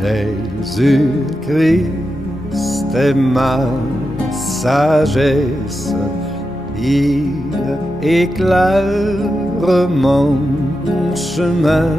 Jésus-Christ est ma sagesse, il éclaire mon chemin.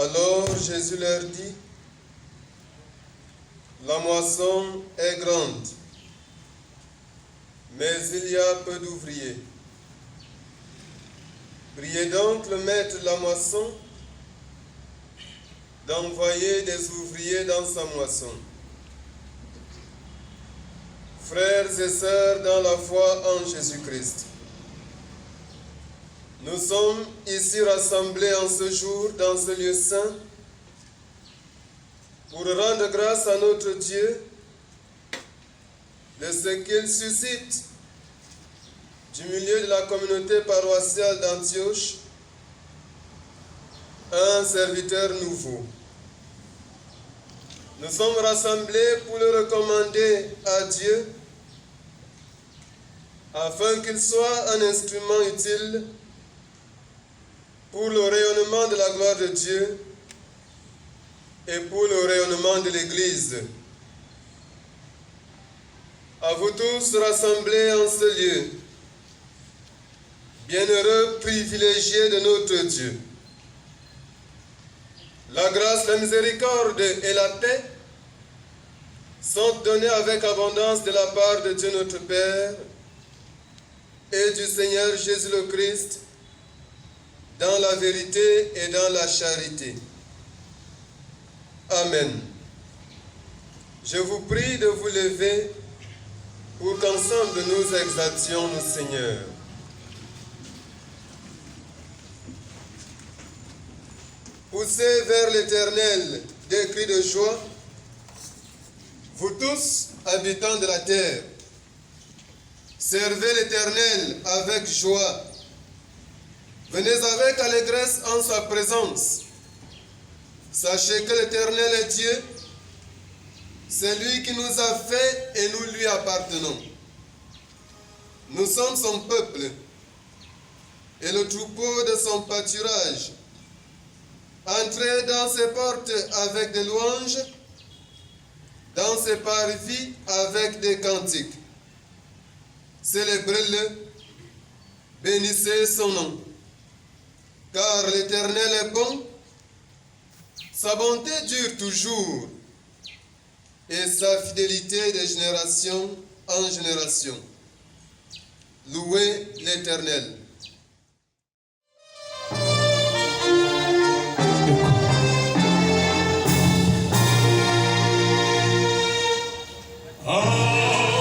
Alors Jésus leur dit, la moisson est grande, mais il y a peu d'ouvriers. Priez donc le maître de la moisson d'envoyer des ouvriers dans sa moisson. Frères et sœurs dans la foi en Jésus-Christ, nous sommes ici rassemblés en ce jour dans ce lieu saint pour rendre grâce à notre Dieu de ce qu'il suscite du milieu de la communauté paroissiale d'Antioche un serviteur nouveau. Nous sommes rassemblés pour le recommander à Dieu afin qu'il soit un instrument utile pour le rayonnement de la gloire de Dieu et pour le rayonnement de l'Église. À vous tous rassemblés en ce lieu, bienheureux privilégiés de notre Dieu, la grâce, la miséricorde et la paix sont données avec abondance de la part de Dieu notre Père et du Seigneur Jésus le Christ, dans la vérité et dans la charité. Amen. Je vous prie de vous lever pour qu'ensemble nous exaltions le Seigneur. poussez vers l'Éternel des cris de joie, vous tous, habitants de la terre. Servez l'Éternel avec joie. Venez avec allégresse en sa présence. Sachez que l'Éternel est Dieu. C'est lui qui nous a fait et nous lui appartenons. Nous sommes son peuple et le troupeau de son pâturage. Entrez dans ses portes avec des louanges, dans ses parvis avec des cantiques. Célébrez-le, bénissez son nom. Car l'Éternel est bon, sa bonté dure toujours, et sa fidélité de génération en génération. Louez l'Éternel. Osiana,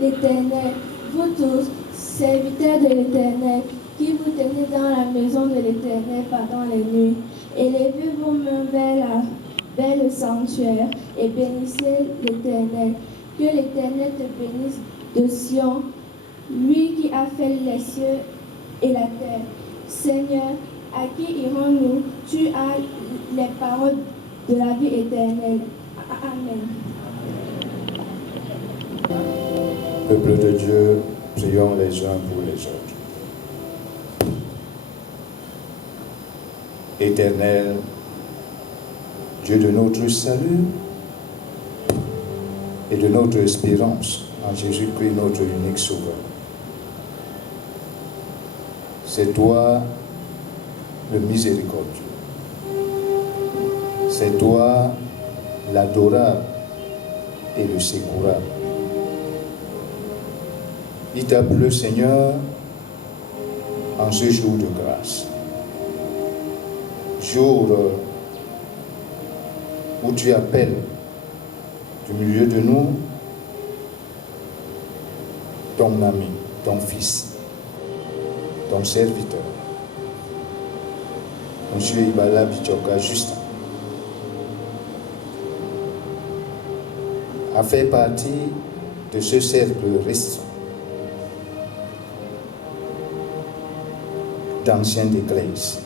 L'Éternel, vous tous, serviteurs de l'Éternel, qui vous tenez dans la maison de l'Éternel pendant les nuits, élevez vos mains vers le sanctuaire et bénissez l'Éternel. Que l'Éternel te bénisse de Sion, lui qui a fait les cieux et la terre. Seigneur, à qui irons-nous? Tu as les paroles de la vie éternelle. Amen. Peuple de Dieu, prions les uns pour les autres. Éternel, Dieu de notre salut et de notre espérance en Jésus-Christ, notre unique sauveur. C'est toi le miséricordieux. C'est toi l'adorable et le secourable. Il t'appelle, Seigneur, en ce jour de grâce. Jour où tu appelles du milieu de nous ton ami, ton fils, ton serviteur, M. Ibala Bichoka Justin, a fait partie de ce cercle restreint d'anciens d'église,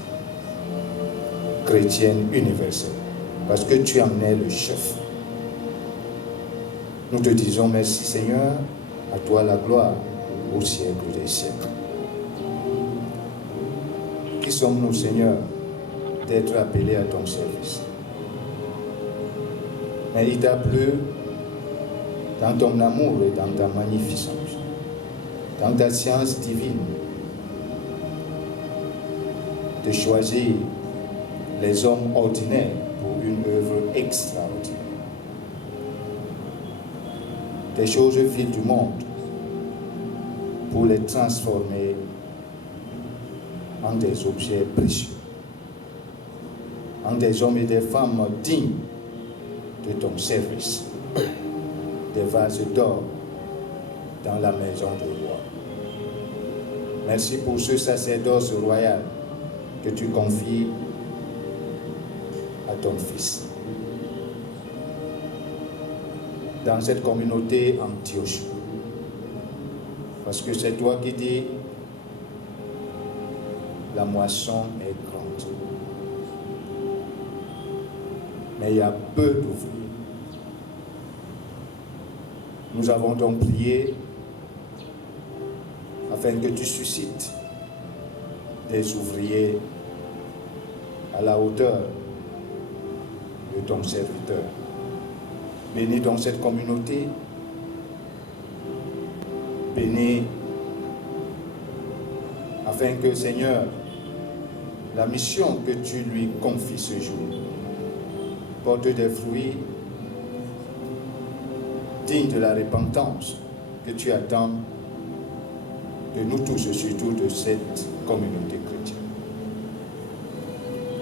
chrétienne universelle, parce que tu en es le chef. Nous te disons merci Seigneur, à toi la gloire au siècle des siècles. Qui sommes-nous Seigneur d'être appelés à ton service? Mais il t'a plu dans ton amour et dans ta magnificence, dans ta science divine, de choisir les hommes ordinaires pour une œuvre extraordinaire. Des choses viles du monde pour les transformer en des objets précieux, en des hommes et des femmes dignes de ton service, des vases d'or dans la maison du roi. Merci pour ce sacerdoce royal que tu confies à ton Fils. Dans cette communauté Antioche, parce que c'est toi qui dis la moisson est grande, mais il y a peu d'ouvriers. Nous avons donc prié afin que tu suscites des ouvriers à la hauteur de ton serviteur. Bénis donc cette communauté, bénis afin que, Seigneur, la mission que tu lui confies ce jour porte des fruits dignes de la repentance que tu attends de nous tous, surtout de cette communauté chrétienne.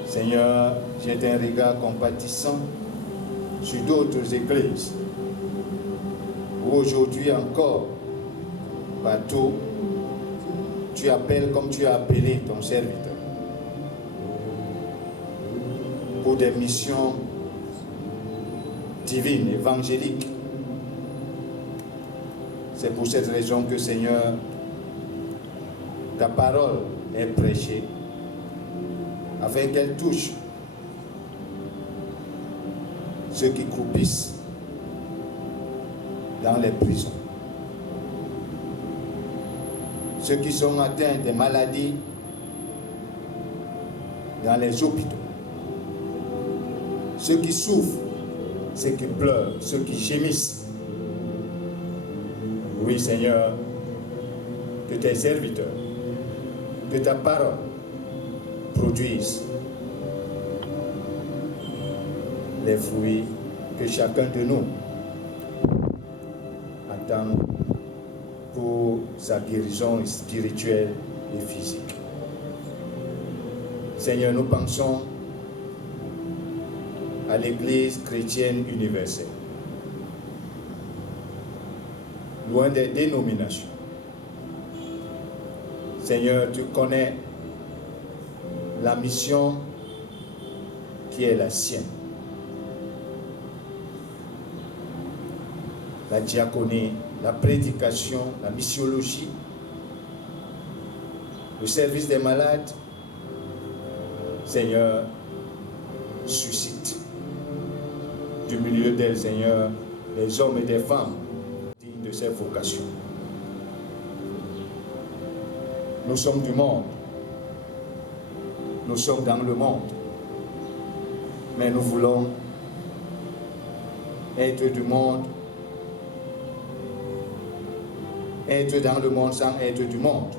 Seigneur, jette un regard compatissant sur d'autres églises où aujourd'hui encore, partout, tu appelles comme tu as appelé ton serviteur pour des missions divines, évangéliques. C'est pour cette raison que, Seigneur, ta parole est prêchée afin qu'elle touche ceux qui croupissent dans les prisons, ceux qui sont atteints de maladies dans les hôpitaux, ceux qui souffrent, ceux qui pleurent, ceux qui gémissent. Oui, Seigneur, que tes serviteurs, que ta parole produise les fruits que chacun de nous attend pour sa guérison spirituelle et physique. Seigneur, nous pensons à l'Église chrétienne universelle, loin des dénominations. Seigneur, tu connais la mission qui est la sienne. La diaconie, la prédication, la missiologie, le service des malades. Seigneur, suscite du milieu d'elle, Seigneur, des hommes et des femmes dignes de ces vocations. Nous sommes du monde, nous sommes dans le monde, mais nous voulons être du monde, être dans le monde sans être du monde,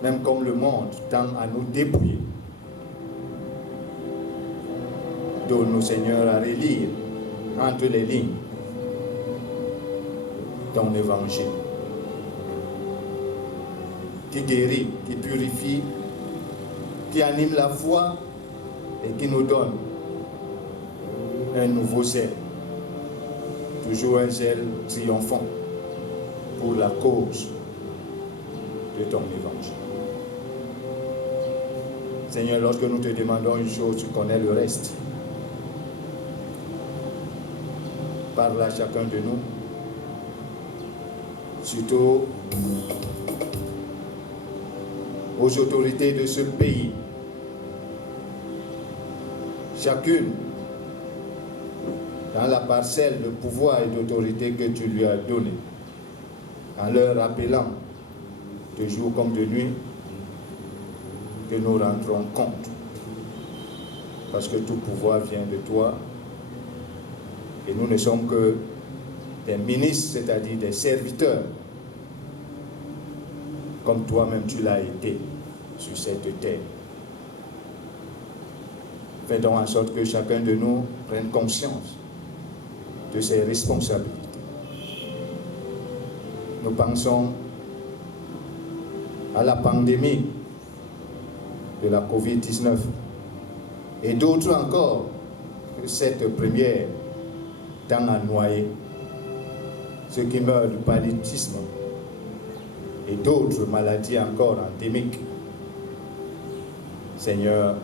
même comme le monde tend à nous dépouiller. Donne-nous, Seigneur, à relire entre les lignes ton évangile, qui guérit, qui purifie, qui anime la foi et qui nous donne un nouveau zèle, toujours un zèle triomphant pour la cause de ton évangile. Seigneur, lorsque nous te demandons une chose, tu connais le reste. Parle à chacun de nous, surtout aux autorités de ce pays, chacune dans la parcelle de pouvoir et d'autorité que tu lui as donnée, en leur rappelant de jour comme de nuit que nous rendrons compte, parce que tout pouvoir vient de toi et nous ne sommes que des ministres, c'est-à-dire des serviteurs, comme toi-même tu l'as été sur cette terre. Fais donc en sorte que chacun de nous prenne conscience de ses responsabilités. Nous pensons à la pandémie de la COVID-19 et d'autres encore que cette première tend à noyer, ceux qui meurent du paludisme et d'autres maladies encore endémiques. Seigneur,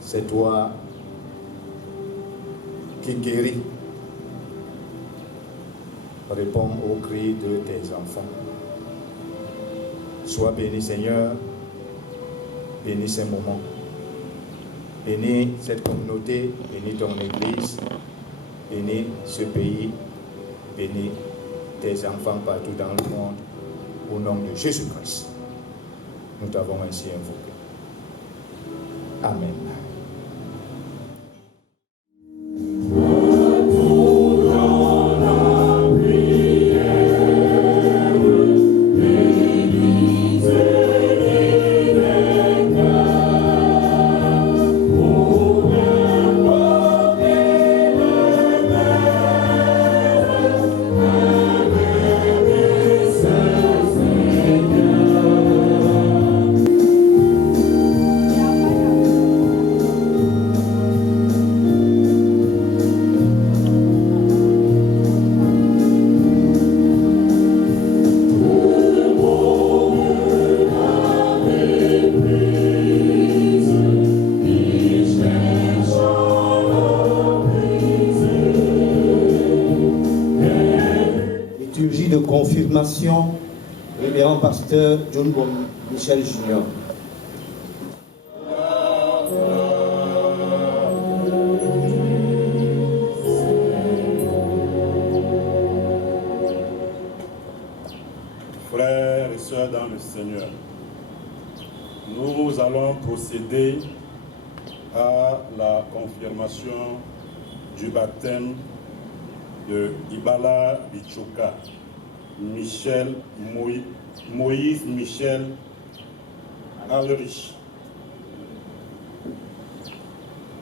c'est toi qui guéris. Réponds aux cris de tes enfants. Sois béni, Seigneur. Bénis ces moments. Bénis cette communauté. Bénis ton Église. Bénis ce pays. Bénis tes enfants partout dans le monde. Au nom de Jésus-Christ. Nous t'avons ainsi invoqué. Amen. Révérend pasteur John Michel Junior. Frères et sœurs dans le Seigneur, nous allons procéder à la confirmation du baptême de Ibala Bichoka Moïse Michel Alrich.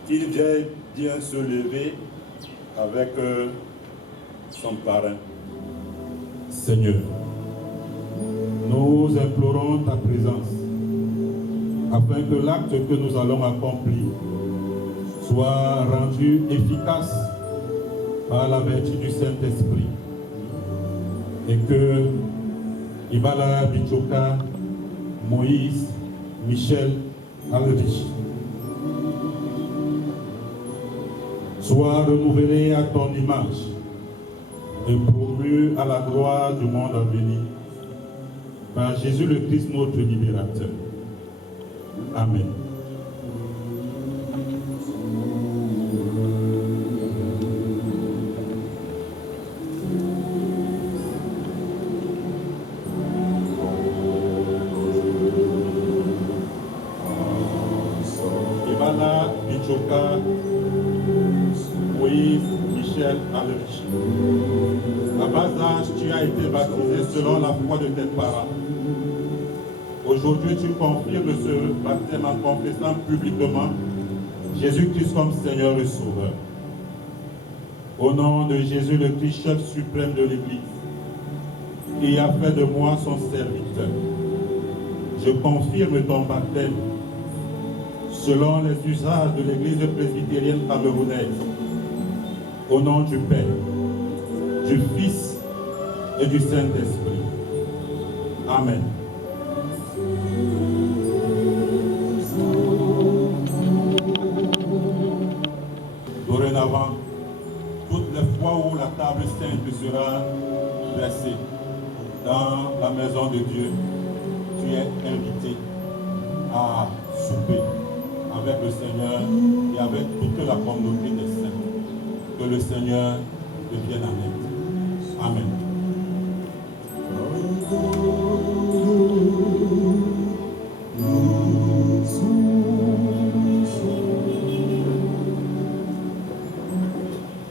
Qu'il veuille bien se lever avec son parrain. Seigneur, nous implorons ta présence afin que l'acte que nous allons accomplir soit rendu efficace par la vertu du Saint-Esprit et que Ibala Bichoka Moïse Michel Alrich soit renouvelé à ton image et promu à la gloire du monde à venir par Jésus le Christ notre libérateur. Amen. Ibala Bichoka Moïse Michel Alrich. À bas âge, tu as été baptisé selon la foi de tes parents. Aujourd'hui, tu confirmes ce baptême en confessant publiquement Jésus-Christ comme Seigneur et Sauveur. Au nom de Jésus le Christ, chef suprême de l'Église, qui a fait de moi son serviteur, je confirme ton baptême selon les usages de l'Église presbytérienne camerounaise. Au nom du Père, du Fils et du Saint-Esprit. Amen. Dorénavant, toutes les fois où la table sainte sera dressée dans la maison de Dieu, tu es invité à souper avec le Seigneur et avec toute la communauté des saints. Que le Seigneur devienne en aide. Amen.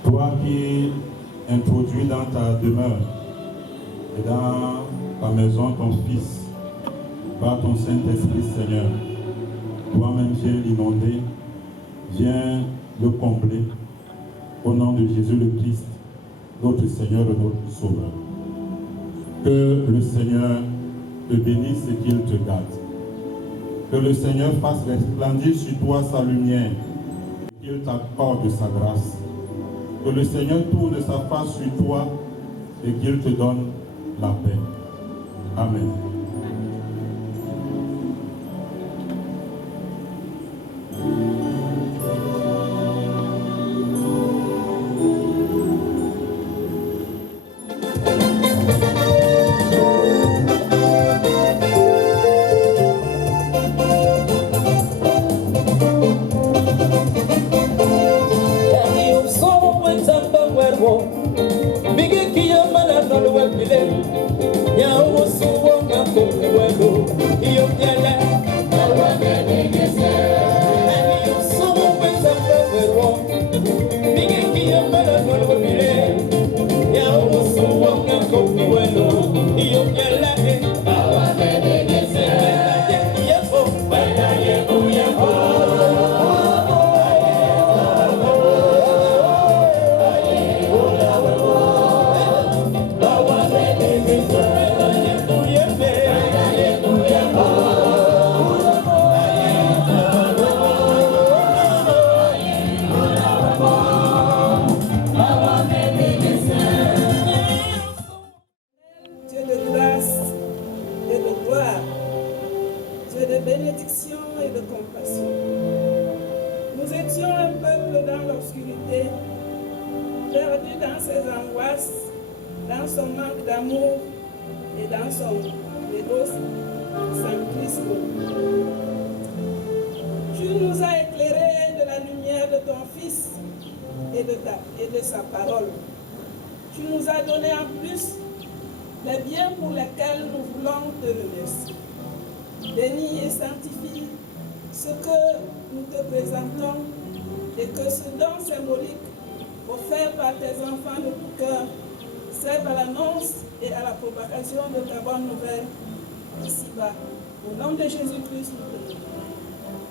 Toi qui introduis dans ta demeure et dans ta maison ton Fils, par ton Saint-Esprit, Seigneur, toi-même viens l'inonder, viens le combler, au nom de Jésus le Christ, notre Seigneur et notre Sauveur. Que le Seigneur te bénisse et qu'il te garde. Que le Seigneur fasse resplendir sur toi sa lumière, qu'il t'accorde sa grâce. Que le Seigneur tourne sa face sur toi et qu'il te donne la paix. Amen. De ta bonne nouvelle ici-bas. Au nom de Jésus-Christ, nous te prions.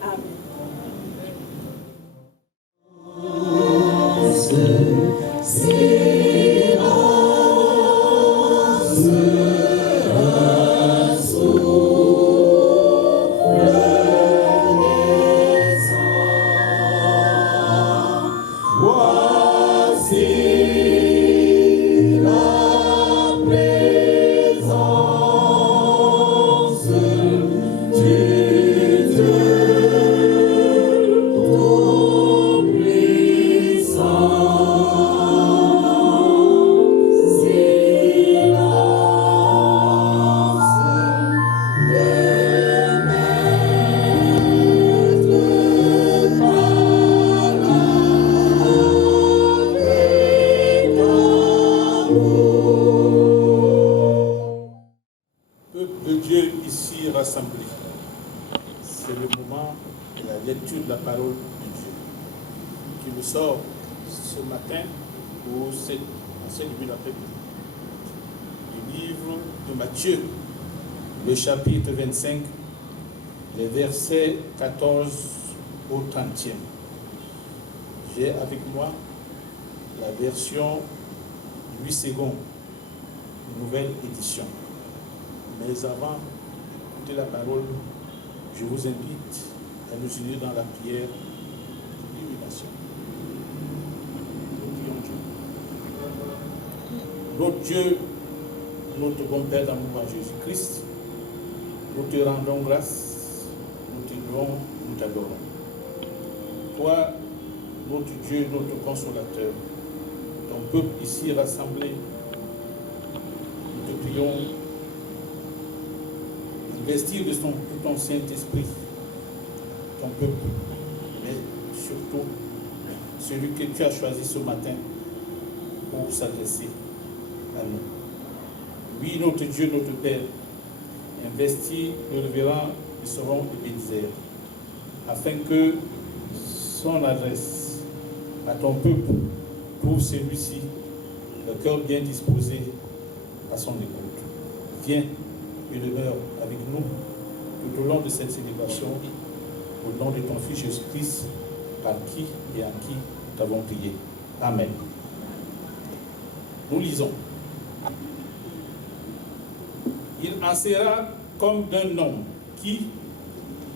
Amen. Le chapitre 25, les versets 14 au 30e. J'ai avec moi la version 8 secondes, nouvelle édition. Mais avant d'écouter la parole, je vous invite à nous unir dans la prière d'illumination. Nous prions Dieu. Notre Dieu, notre bon Père d'amour en Jésus-Christ, nous te rendons grâce, nous te louons, nous t'adorons. Toi, notre Dieu, notre consolateur, ton peuple ici rassemblé, nous te prions d'investir de ton Saint-Esprit ton peuple, mais surtout celui que tu as choisi ce matin pour s'adresser à nous. Oui, notre Dieu, notre Père, investis le révérend et seront Ebenezer, afin que son adresse à ton peuple trouve celui-ci, le cœur bien disposé à son écoute. Viens et demeure avec nous tout au long de cette célébration, au nom de ton Fils Jésus-Christ, par qui et à qui nous t'avons prié. Amen. Nous lisons. Il en sera comme d'un homme qui,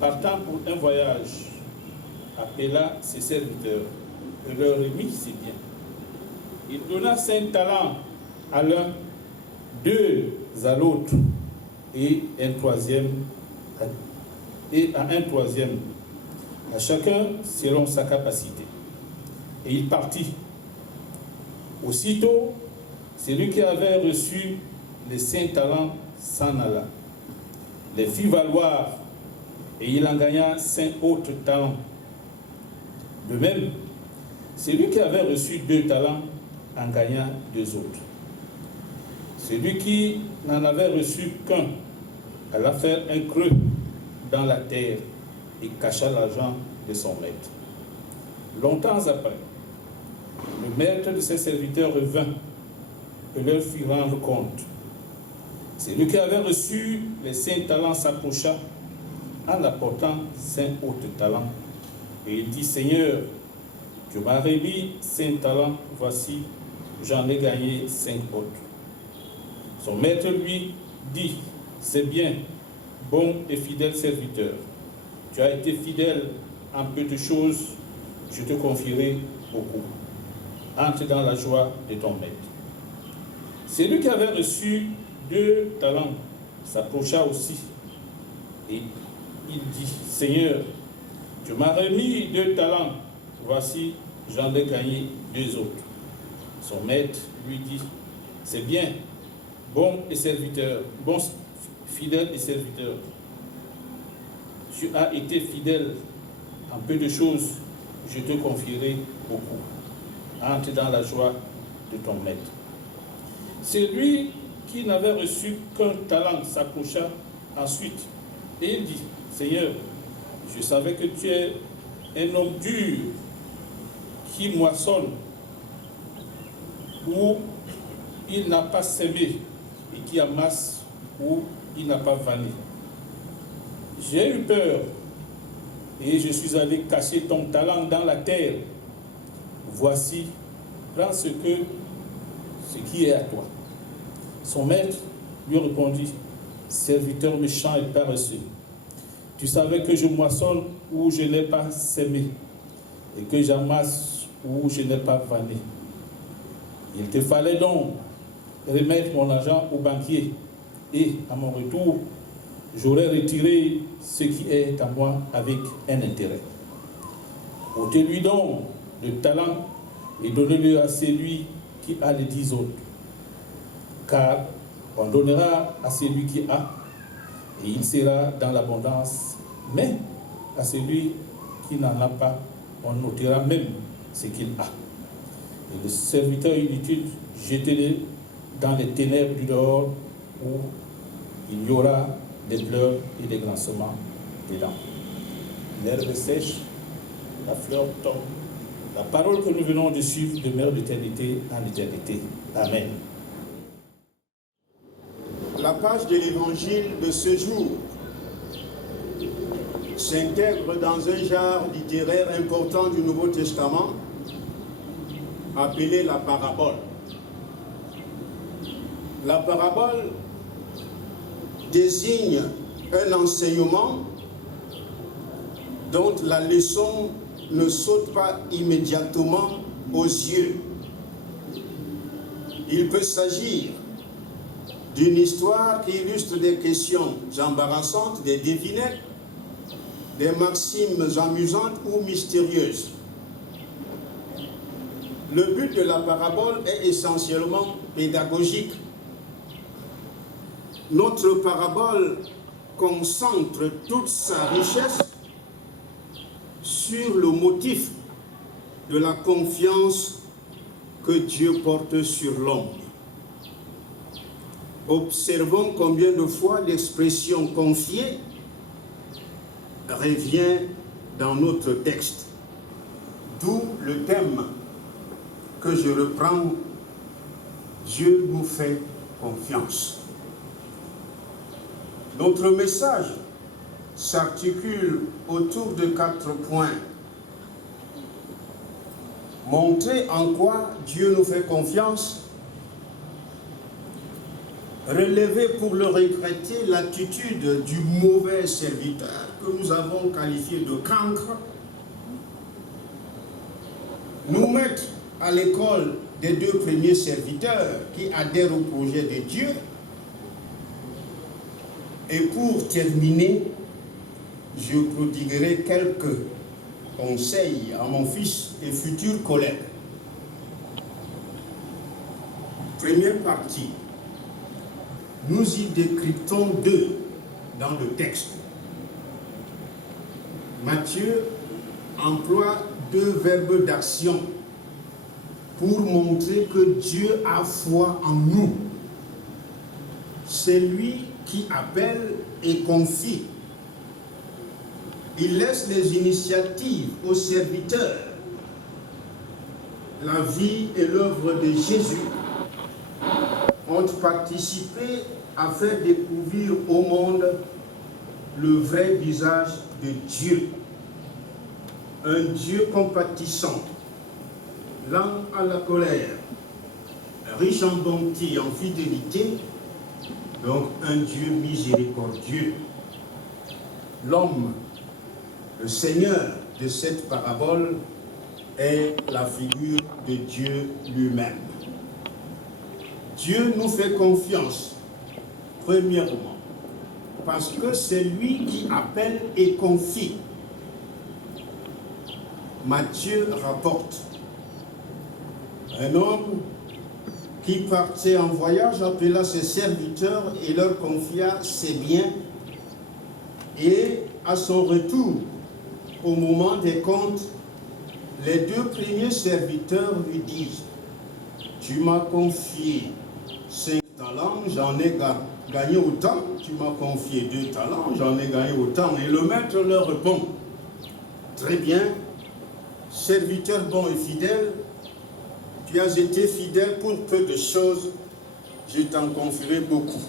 partant pour un voyage, appela ses serviteurs et leur remit ses biens. Il donna 5 talents à l'un, 2 à l'autre, et à un troisième, à chacun selon sa capacité. Et il partit. Aussitôt, celui qui avait reçu les 5 talents s'en alla, les fit valoir, et il en gagna 5 autres talents. De même, celui qui avait reçu 2 talents en gagna 2 autres. Celui qui n'en avait reçu qu'un alla faire un creux dans la terre et cacha l'argent de son maître. Longtemps après, le maître de ses serviteurs revint et leur fit rendre compte. Celui qui avait reçu les 5 talents s'approcha en apportant 5 autres talents. Et il dit, Seigneur, tu m'as remis 5 talents, voici, j'en ai gagné 5 autres. Son maître lui dit, c'est bien, bon et fidèle serviteur. Tu as été fidèle en peu de choses, je te confierai beaucoup. Entre dans la joie de ton maître. Celui qui avait reçu 2 talents s'approcha aussi et il dit, Seigneur, tu m'as remis 2 talents, voici, j'en ai gagné 2 autres. Son maître lui dit, c'est bien, bon et serviteur, bon, fidèle et serviteur. Tu as été fidèle en peu de choses, je te confierai beaucoup. Entre dans la joie de ton maître. Celui qui n'avait reçu qu'un talent s'approcha ensuite et il dit, Seigneur, je savais que tu es un homme dur qui moissonne où il n'a pas semé et qui amasse où il n'a pas vanné. J'ai eu peur et je suis allé cacher ton talent dans la terre. Voici, prends ce qui est à toi. Son maître lui répondit, serviteur méchant et paresseux, tu savais que je moissonne où je n'ai pas semé et que j'amasse où je n'ai pas vanné. Il te fallait donc remettre mon argent au banquier et à mon retour, j'aurais retiré ce qui est à moi avec un intérêt. Ôtez-lui donc le talent et donnez-le à celui qui a les 10 autres. Car on donnera à celui qui a, et il sera dans l'abondance. Mais à celui qui n'en a pas, on notera même ce qu'il a. Et le serviteur inutile, jetez-le dans les ténèbres du dehors, où il y aura des pleurs et des grincements dedans. L'herbe sèche, la fleur tombe. La parole que nous venons de suivre demeure d'éternité en éternité. Amen. La page de l'évangile de ce jour s'intègre dans un genre littéraire important du Nouveau Testament appelé la parabole. La parabole désigne un enseignement dont la leçon ne saute pas immédiatement aux yeux. Il peut s'agir d'une histoire qui illustre des questions embarrassantes, des devinettes, des maximes amusantes ou mystérieuses. Le but de la parabole est essentiellement pédagogique. Notre parabole concentre toute sa richesse sur le motif de la confiance que Dieu porte sur l'homme. Observons combien de fois l'expression « confier » revient dans notre texte. D'où le thème que je reprends, Dieu nous fait confiance. Notre message s'articule autour de 4 points. Montrer en quoi Dieu nous fait confiance, relever pour le regretter l'attitude du mauvais serviteur que nous avons qualifié de cancre, nous mettre à l'école des 2 premiers serviteurs qui adhèrent au projet de Dieu, et pour terminer, je prodiguerai quelques conseils à mon fils et futur collègue. Première partie, nous y décryptons 2 dans le texte. Matthieu emploie 2 verbes d'action pour montrer que Dieu a foi en nous. C'est lui qui appelle et confie. Il laisse les initiatives aux serviteurs. La vie et l'œuvre de Jésus ont participé à faire découvrir au monde le vrai visage de Dieu. Un Dieu compatissant, lent à la colère, riche en bonté et en fidélité, donc un Dieu miséricordieux. L'homme, le Seigneur de cette parabole, est la figure de Dieu lui-même. Dieu nous fait confiance, premièrement, parce que c'est lui qui appelle et confie. Matthieu rapporte un homme qui partait en voyage appela ses serviteurs et leur confia ses biens. Et à son retour, au moment des comptes, les 2 premiers serviteurs lui disent « Tu m'as confié 5 talents, j'en ai gagné autant. Tu m'as confié 2 talents, j'en ai gagné autant. » Et le maître leur répond « Très bien, serviteur bon et fidèle, tu as été fidèle pour peu de choses, je t'en confierai beaucoup. »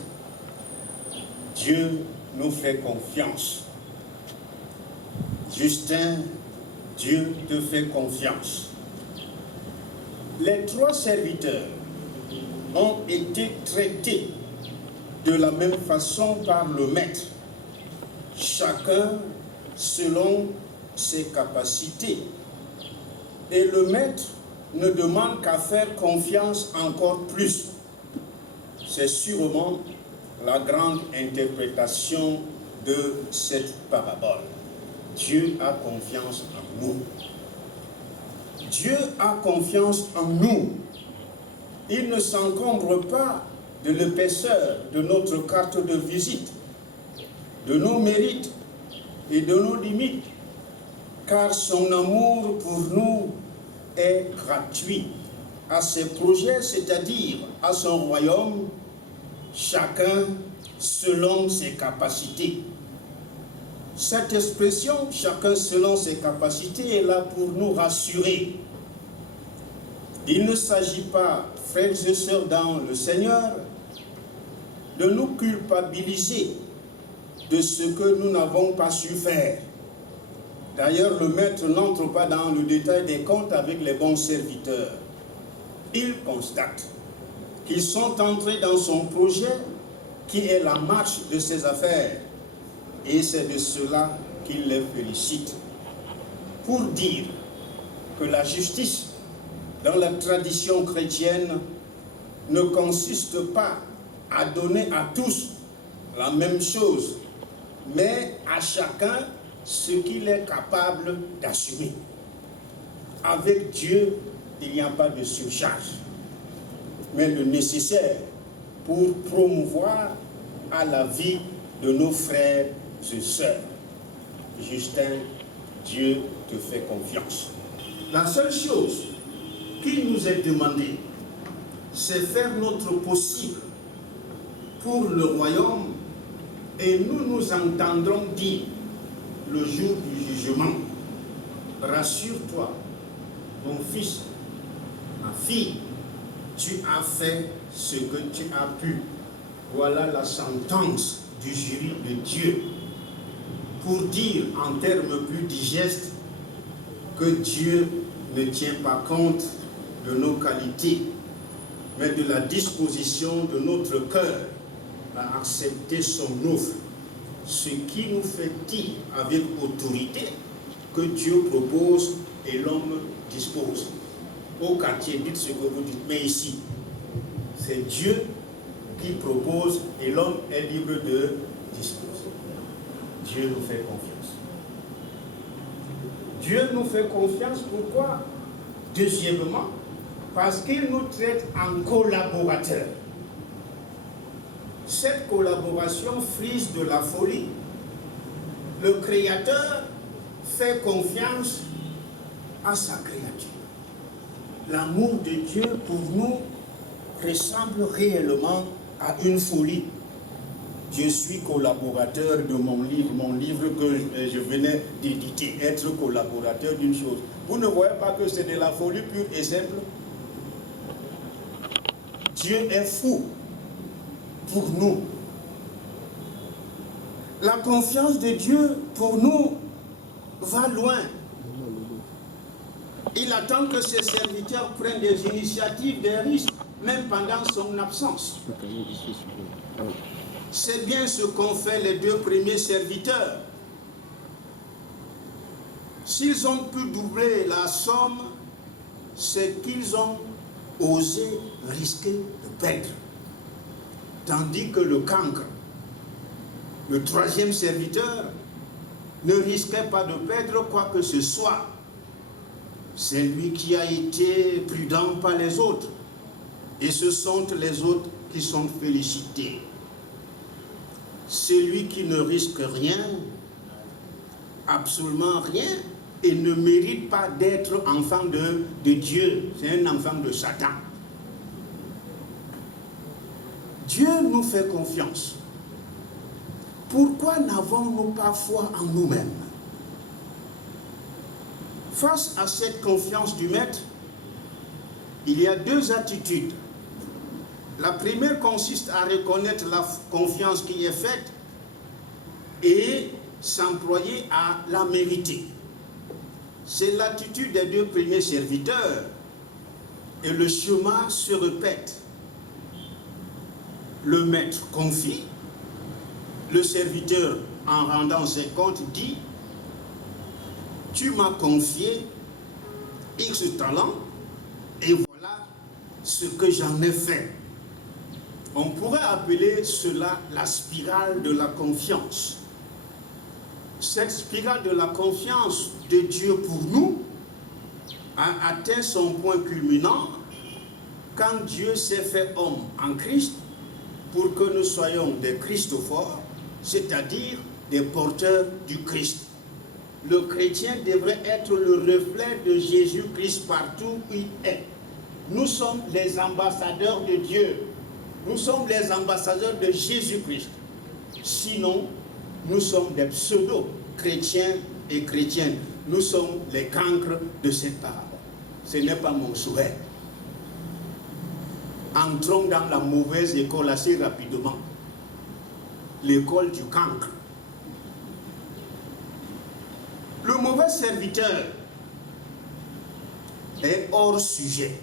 Dieu nous fait confiance. Justin, Dieu te fait confiance. Les 3 serviteurs ont été traités de la même façon par le maître, chacun selon ses capacités. Et le maître ne demande qu'à faire confiance encore plus. C'est sûrement la grande interprétation de cette parabole. Dieu a confiance en nous. Dieu a confiance en nous. Il ne s'encombre pas de l'épaisseur de notre carte de visite, de nos mérites et de nos limites, car son amour pour nous est gratuit. À ses projets, c'est-à-dire à son royaume, chacun selon ses capacités. Cette expression, chacun selon ses capacités, est là pour nous rassurer. Il ne s'agit pas, frères et sœurs dans le Seigneur, de nous culpabiliser de ce que nous n'avons pas su faire. D'ailleurs, le maître n'entre pas dans le détail des comptes avec les bons serviteurs. Il constate qu'ils sont entrés dans son projet qui est la marche de ses affaires. Et c'est de cela qu'il les félicite. Pour dire que la justice, dans la tradition chrétienne, ne consiste pas à donner à tous la même chose, mais à chacun ce qu'il est capable d'assumer. Avec Dieu, il n'y a pas de surcharge, mais le nécessaire pour promouvoir à la vie de nos frères et sœurs. Justin, Dieu te fait confiance. La seule chose qui nous est demandée, c'est faire notre possible pour le royaume, et nous nous entendrons dire le jour du jugement, rassure-toi, mon fils, ma fille, tu as fait ce que tu as pu. Voilà la sentence du jury de Dieu, pour dire en termes plus digestes que Dieu ne tient pas compte de nos qualités, mais de la disposition de notre cœur à accepter son offre, ce qui nous fait dire avec autorité que Dieu propose et l'homme dispose. Au quartier, dites ce que vous dites, mais ici, c'est Dieu qui propose et l'homme est libre de disposer. Dieu nous fait confiance. Dieu nous fait confiance, pourquoi? Deuxièmement, parce qu'il nous traite en collaborateurs. Cette collaboration frise de la folie. Le Créateur fait confiance à sa créature. L'amour de Dieu pour nous ressemble réellement à une folie. Je suis collaborateur de mon livre que je venais d'éditer, être collaborateur d'une chose. Vous ne voyez pas que c'est de la folie pure et simple? Dieu est fou pour nous. La confiance de Dieu pour nous va loin. Il attend que ses serviteurs prennent des initiatives, des risques, même pendant son absence. C'est bien ce qu'ont fait les deux premiers serviteurs. S'ils ont pu doubler la somme, c'est qu'ils ont osé risquer de perdre. Tandis que le cancre, le troisième serviteur, ne risquait pas de perdre quoi que ce soit. C'est lui qui a été prudent par les autres. Et ce sont les autres qui sont félicités. Celui qui ne risque rien, absolument rien, et ne mérite pas d'être enfant de Dieu. C'est un enfant de Satan. Dieu nous fait confiance. Pourquoi n'avons-nous pas foi en nous-mêmes? Face à cette confiance du Maître, il y a deux attitudes. La première consiste à reconnaître la confiance qui est faite et s'employer à la mériter. C'est l'attitude des deux premiers serviteurs et le chemin se répète. Le maître confie, le serviteur en rendant ses comptes dit: tu m'as confié X talents et voilà ce que j'en ai fait. On pourrait appeler cela la spirale de la confiance. Cette spirale de la confiance de Dieu pour nous a atteint son point culminant quand Dieu s'est fait homme en Christ pour que nous soyons des Christophores, c'est-à-dire des porteurs du Christ. Le chrétien devrait être le reflet de Jésus-Christ partout où il est. Nous sommes les ambassadeurs de Dieu. Nous sommes les ambassadeurs de Jésus-Christ. Sinon, nous sommes des pseudo-chrétiens et chrétiennes. Nous sommes les cancres de cette parabole. Ce n'est pas mon souhait. Entrons dans la mauvaise école assez rapidement. L'école du cancre. Le mauvais serviteur est hors sujet.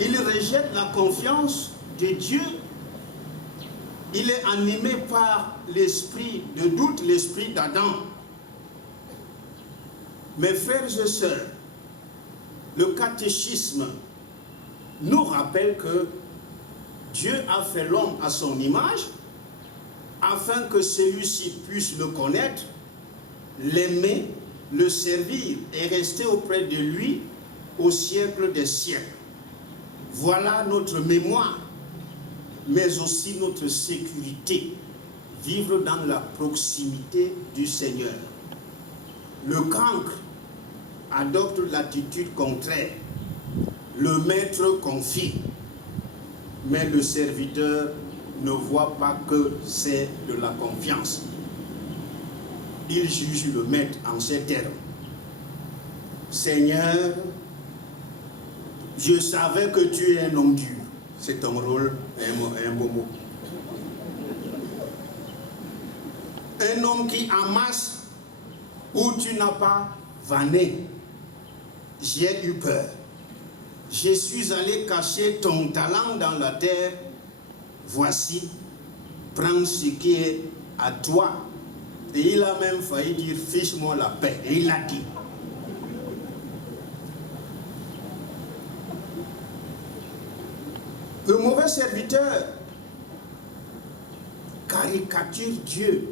Il rejette la confiance de Dieu. Il est animé par l'esprit de doute, l'esprit d'Adam. Mes frères et sœurs, le catéchisme nous rappelle que Dieu a fait l'homme à son image afin que celui-ci puisse le connaître, l'aimer, le servir et rester auprès de lui au siècle des siècles. Voilà notre mémoire, mais aussi notre sécurité vivre dans la proximité du Seigneur. Le cancre adopte l'attitude contraire. Le maître confie, mais le serviteur ne voit pas que c'est de la confiance. Il juge le maître en ces termes. Seigneur, je savais que tu es un homme dur. C'est ton rôle, un beau mot. Un homme qui amasse où tu n'as pas vanné. J'ai eu peur. Je suis allé cacher ton talent dans la terre. Voici, prends ce qui est à toi. Et il a même failli dire, fiche-moi la paix. Et il a dit. Le mauvais serviteur caricature Dieu.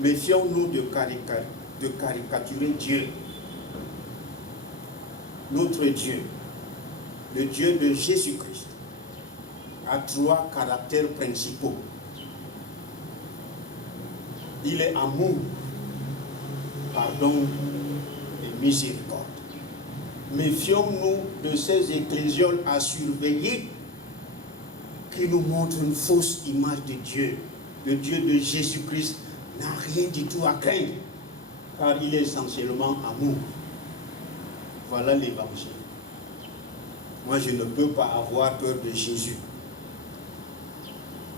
Méfions-nous de caricaturer Dieu. Notre Dieu, le Dieu de Jésus-Christ, a 3 caractères principaux. Il est amour, pardon et miséricorde. Méfions-nous de ces ecclésioles à surveiller qui nous montrent une fausse image de Dieu. Le Dieu de Jésus-Christ n'a rien du tout à craindre, car il est essentiellement amour. Voilà l'évangile. Moi, je ne peux pas avoir peur de Jésus,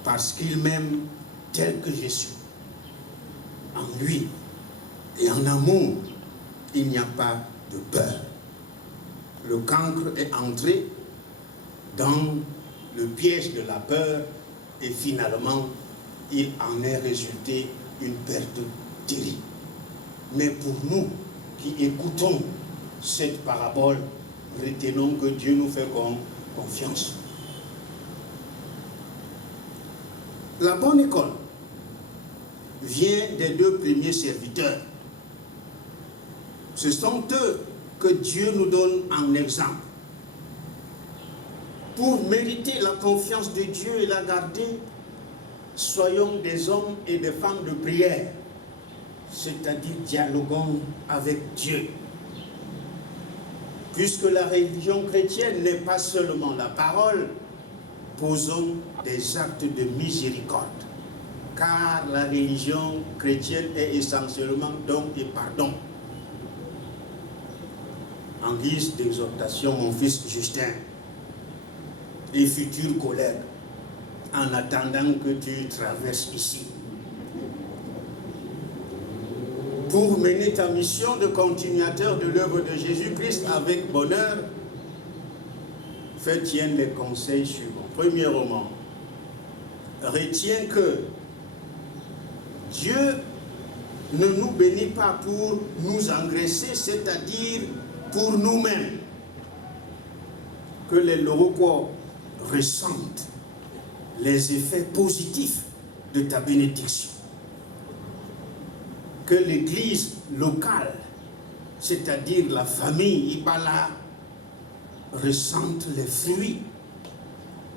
parce qu'il m'aime tel que je suis. En lui et en amour, il n'y a pas de peur. Le cancre est entré dans le piège de la peur et finalement, il en est résulté une perte terrible. Mais pour nous qui écoutons cette parabole, retenons que Dieu nous fait confiance. La bonne école vient des 2 premiers serviteurs. Ce sont eux que Dieu nous donne en exemple. Pour mériter la confiance de Dieu et la garder, soyons des hommes et des femmes de prière, c'est-à-dire dialoguons avec Dieu. Puisque la religion chrétienne n'est pas seulement la parole, posons des actes de miséricorde. Car la religion chrétienne est essentiellement don et pardon. En guise d'exhortation, mon fils Justin, et futur collègue, en attendant que tu traverses ici, pour mener ta mission de continuateur de l'œuvre de Jésus-Christ avec bonheur, fais tiens les conseils suivants. Premièrement, retiens que Dieu ne nous bénit pas pour nous engraisser, c'est-à-dire pour nous-mêmes. Que les locaux ressentent les effets positifs de ta bénédiction. Que l'église locale, c'est-à-dire la famille Ibala, ressente les fruits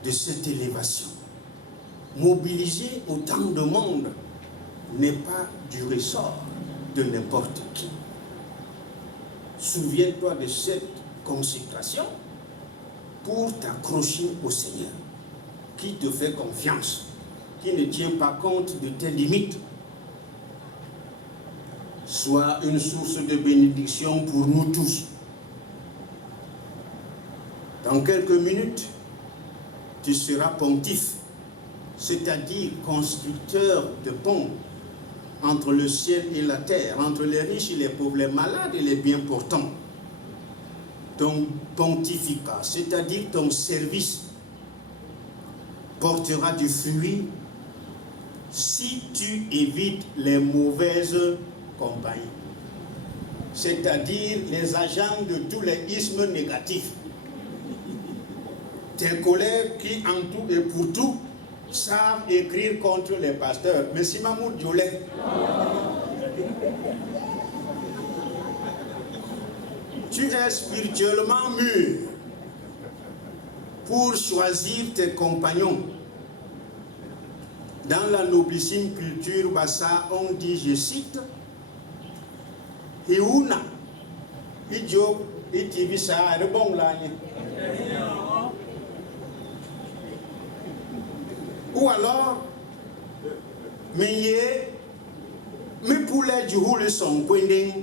de cette élévation. Mobiliser autant de monde n'est pas du ressort de n'importe qui. Souviens-toi de cette consécration pour t'accrocher au Seigneur, qui te fait confiance, qui ne tient pas compte de tes limites. Sois une source de bénédiction pour nous tous. Dans quelques minutes, tu seras pontife, c'est-à-dire constructeur de ponts entre le ciel et la terre, entre les riches et les pauvres, les malades et les bien portants. Ton pontificat, c'est-à-dire ton service, portera du fruit si tu évites les mauvaises compagnies, c'est-à-dire les agents de tous les ismes négatifs. Tes collègues qui en tout et pour tout savent écrire contre les pasteurs. Mais si Mahmoud Diolé, tu es spirituellement mûr pour choisir tes compagnons. Dans la noblissime culture Bassa, on dit, je cite, Hiuna, Idjo, Itivisa, Rebonglanye. Ou alors, mais poulets du houle sont poinding,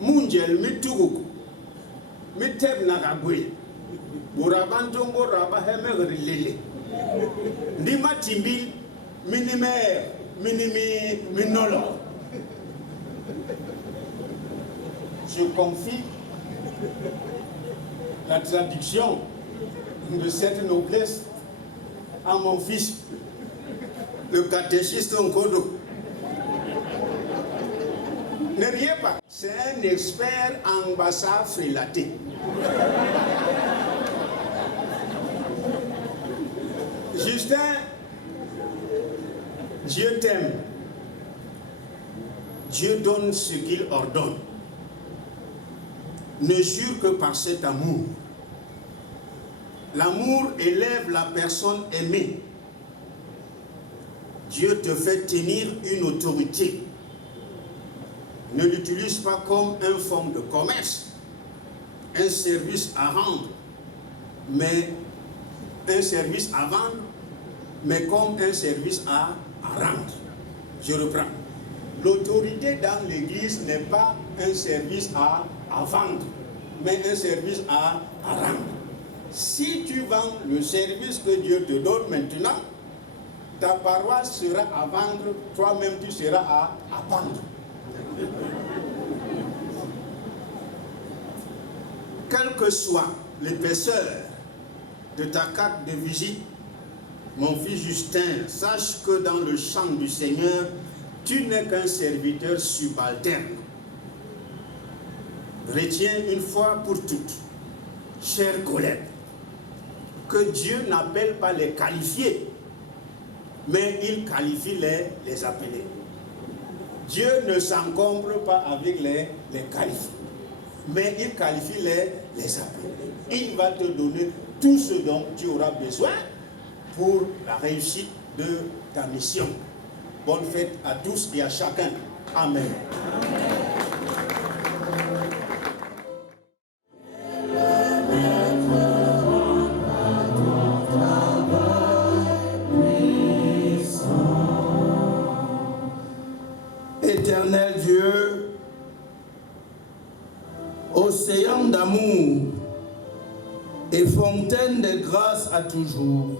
Munjel, me tougou, me teb nagaboué, Bourabantongo Rabahemer Lele. Ndima timbi minolo. Je confie la traduction de cette noblesse à mon fils, le catéchiste Nkodo. Ne riez pas, c'est un expert en bassa frélaté. Justin, Dieu t'aime. Dieu donne ce qu'il ordonne. Ne jure que par cet amour. L'amour élève la personne aimée. Dieu te fait tenir une autorité. Ne l'utilise pas comme une forme de commerce, un service à rendre, mais un service à vendre, mais comme un service à rendre. Je reprends. L'autorité dans l'Église n'est pas un service à vendre, mais un service à rendre. Si tu vends le service que Dieu te donne maintenant, ta paroisse sera à vendre, toi-même tu seras à vendre. Quelle que soit l'épaisseur de ta carte de visite, mon fils Justin, sache que dans le champ du Seigneur, tu n'es qu'un serviteur subalterne. Retiens une fois pour toutes, chers collègues, que Dieu n'appelle pas les qualifiés, mais il qualifie les appelés. Dieu ne s'encombre pas avec les qualifiés, mais il qualifie les appelés. Il va te donner tout ce dont tu auras besoin pour la réussite de ta mission. Bonne fête à tous et à chacun. Amen. Éternel Dieu, océan d'amour et fontaine de grâce à toujours,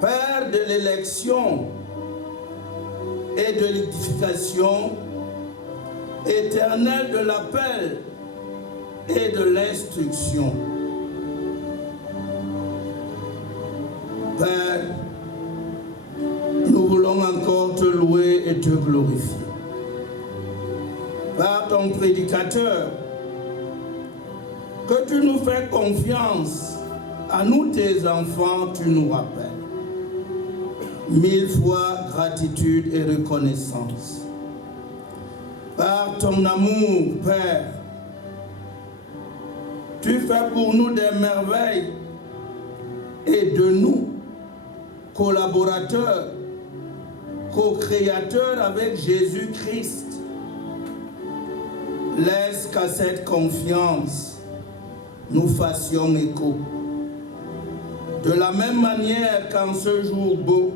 Père de l'élection et de l'édification, éternel de l'appel et de l'instruction. Père, nous voulons encore te louer et te glorifier. Par ton prédicateur, que tu nous fais confiance, à nous tes enfants, tu nous rappelles. 1000 fois gratitude et reconnaissance. Par ton amour, Père, tu fais pour nous des merveilles et de nous, collaborateurs, co-créateurs avec Jésus-Christ, laisse qu'à cette confiance, nous fassions écho. De la même manière qu'en ce jour beau,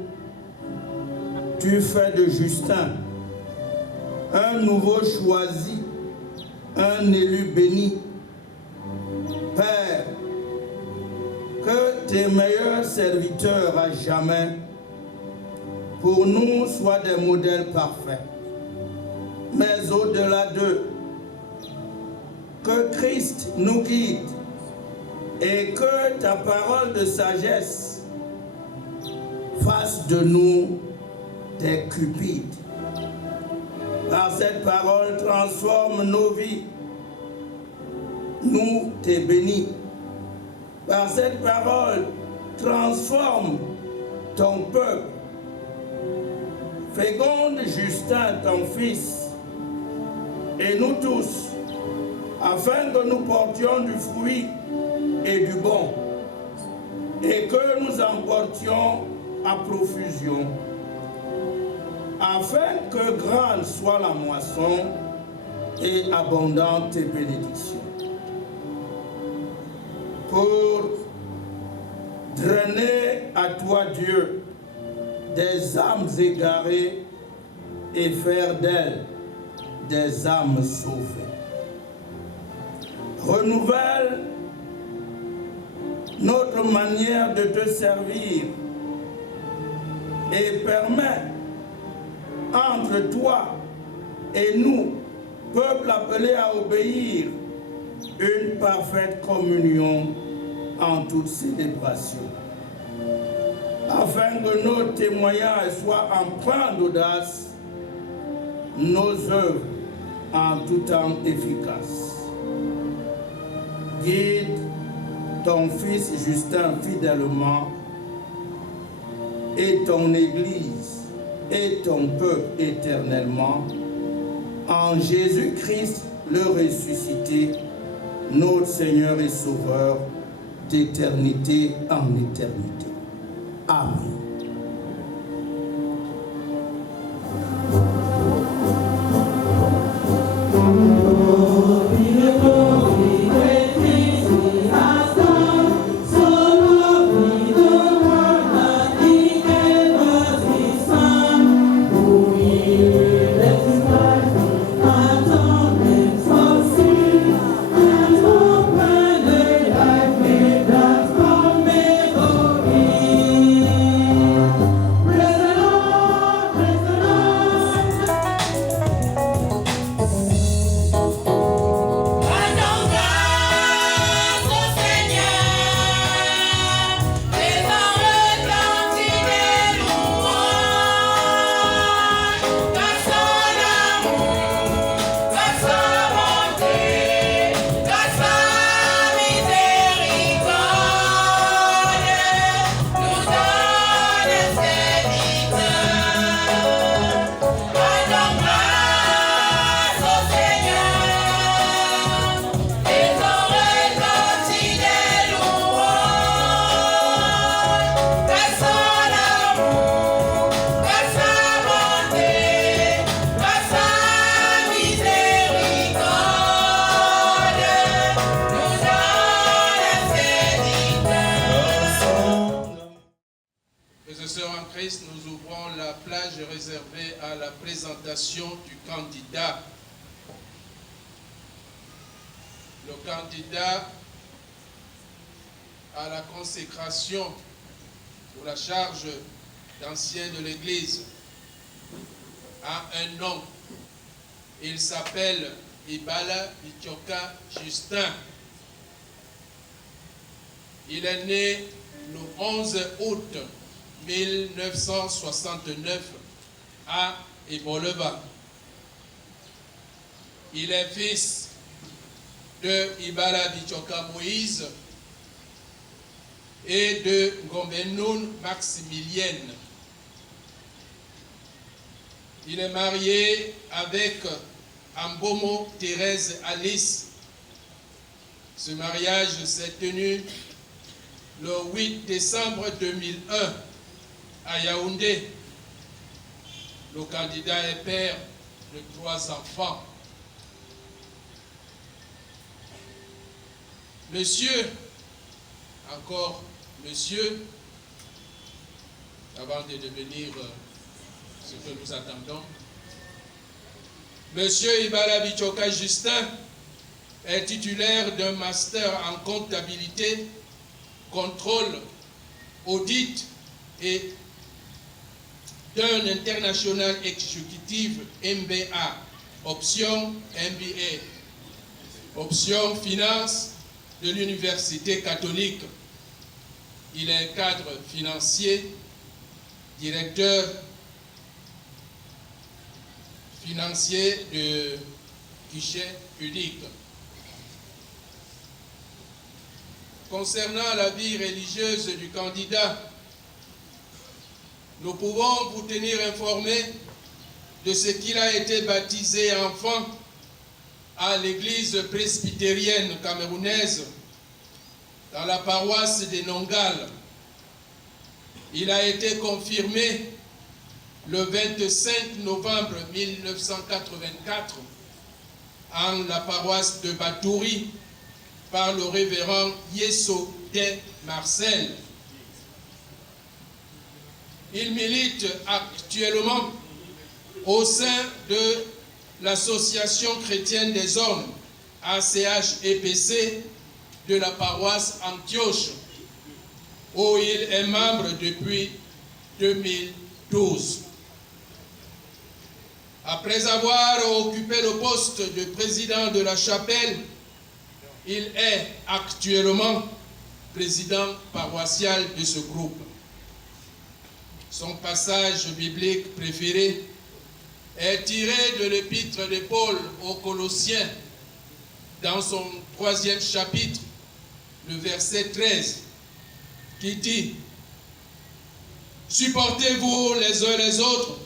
tu fais de Justin un nouveau choisi, un élu béni. Père, que tes meilleurs serviteurs à jamais pour nous soient des modèles parfaits. Mais au-delà d'eux, que Christ nous guide et que ta parole de sagesse fasse de nous des cupides. Par cette parole, transforme nos vies. Nous t'es bénis. Par cette parole, transforme ton peuple. Féconde Justin, ton fils, et nous tous, afin que nous portions du fruit et du bon. et que nous en portions à profusion, afin que grande soit la moisson et abondante tes bénédictions. Pour drainer à toi, Dieu, des âmes égarées et faire d'elles des âmes sauvées. Renouvelle notre manière de te servir et permets entre toi et nous, peuple appelé à obéir, une parfaite communion en toute célébration, afin que nos témoignages soient empreints d'audace, nos œuvres en tout temps efficaces. Guide ton fils Justin fidèlement et ton Église et ton peuple éternellement, en Jésus-Christ le ressuscité, notre Seigneur et Sauveur, d'éternité en éternité. Amen. Nous ouvrons la plage réservée à la présentation du candidat. Le candidat à la consécration pour la charge d'ancien de l'Église a un nom. Il s'appelle Ibala Bitioka Justin. Il est né le 11 août 1969 à Eboleba. Il est fils de Ibala Bitioka Moïse et de Ngombenoun Maximilienne. Il est marié avec Ambomo Thérèse Alice. Ce mariage s'est tenu le 8 décembre 2001 à Yaoundé. Le candidat est père de 3 enfants. Monsieur, encore monsieur, avant de devenir ce que nous attendons, Monsieur Ibala Bitioka Justin est titulaire d'un master en comptabilité, contrôle, audit et d'un international exécutif MBA, option MBA, option finance de l'Université catholique. Il est cadre financier, directeur financier de guichet unique. Concernant la vie religieuse du candidat, nous pouvons vous tenir informé de ce qu'il a été baptisé enfant à l'église presbytérienne camerounaise dans la paroisse de Nongal Il a été confirmé le 25 novembre 1984 en la paroisse de Batouri par le révérend Yesso de Marcel. Il milite actuellement au sein de l'Association chrétienne des hommes, ACH-EPC, de la paroisse Antioche, où il est membre depuis 2012. Après avoir occupé le poste de président de la chapelle, il est actuellement président paroissial de ce groupe. Son passage biblique préféré est tiré de l'épître de Paul aux Colossiens, dans son 3e chapitre, le verset 13, qui dit « Supportez-vous les uns les autres,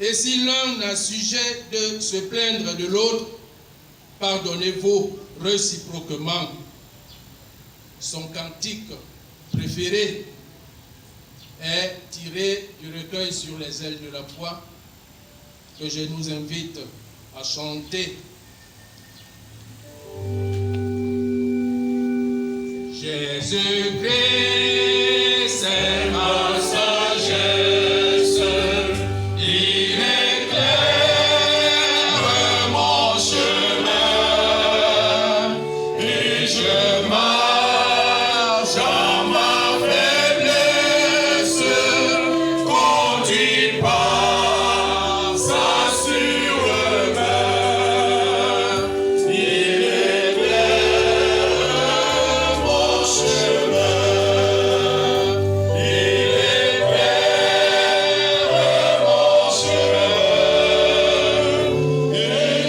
et si l'un a sujet de se plaindre de l'autre, pardonnez-vous réciproquement. » Son cantique préféré est tiré du recueil sur les ailes de la foi, que je nous invite à chanter. Jésus-Christ, c'est ma sagesse, il éclaire mon chemin, et je marche en ma faiblesse, conduit par sa sûre main, il éclaire mon chemin, il éclaire mon chemin, et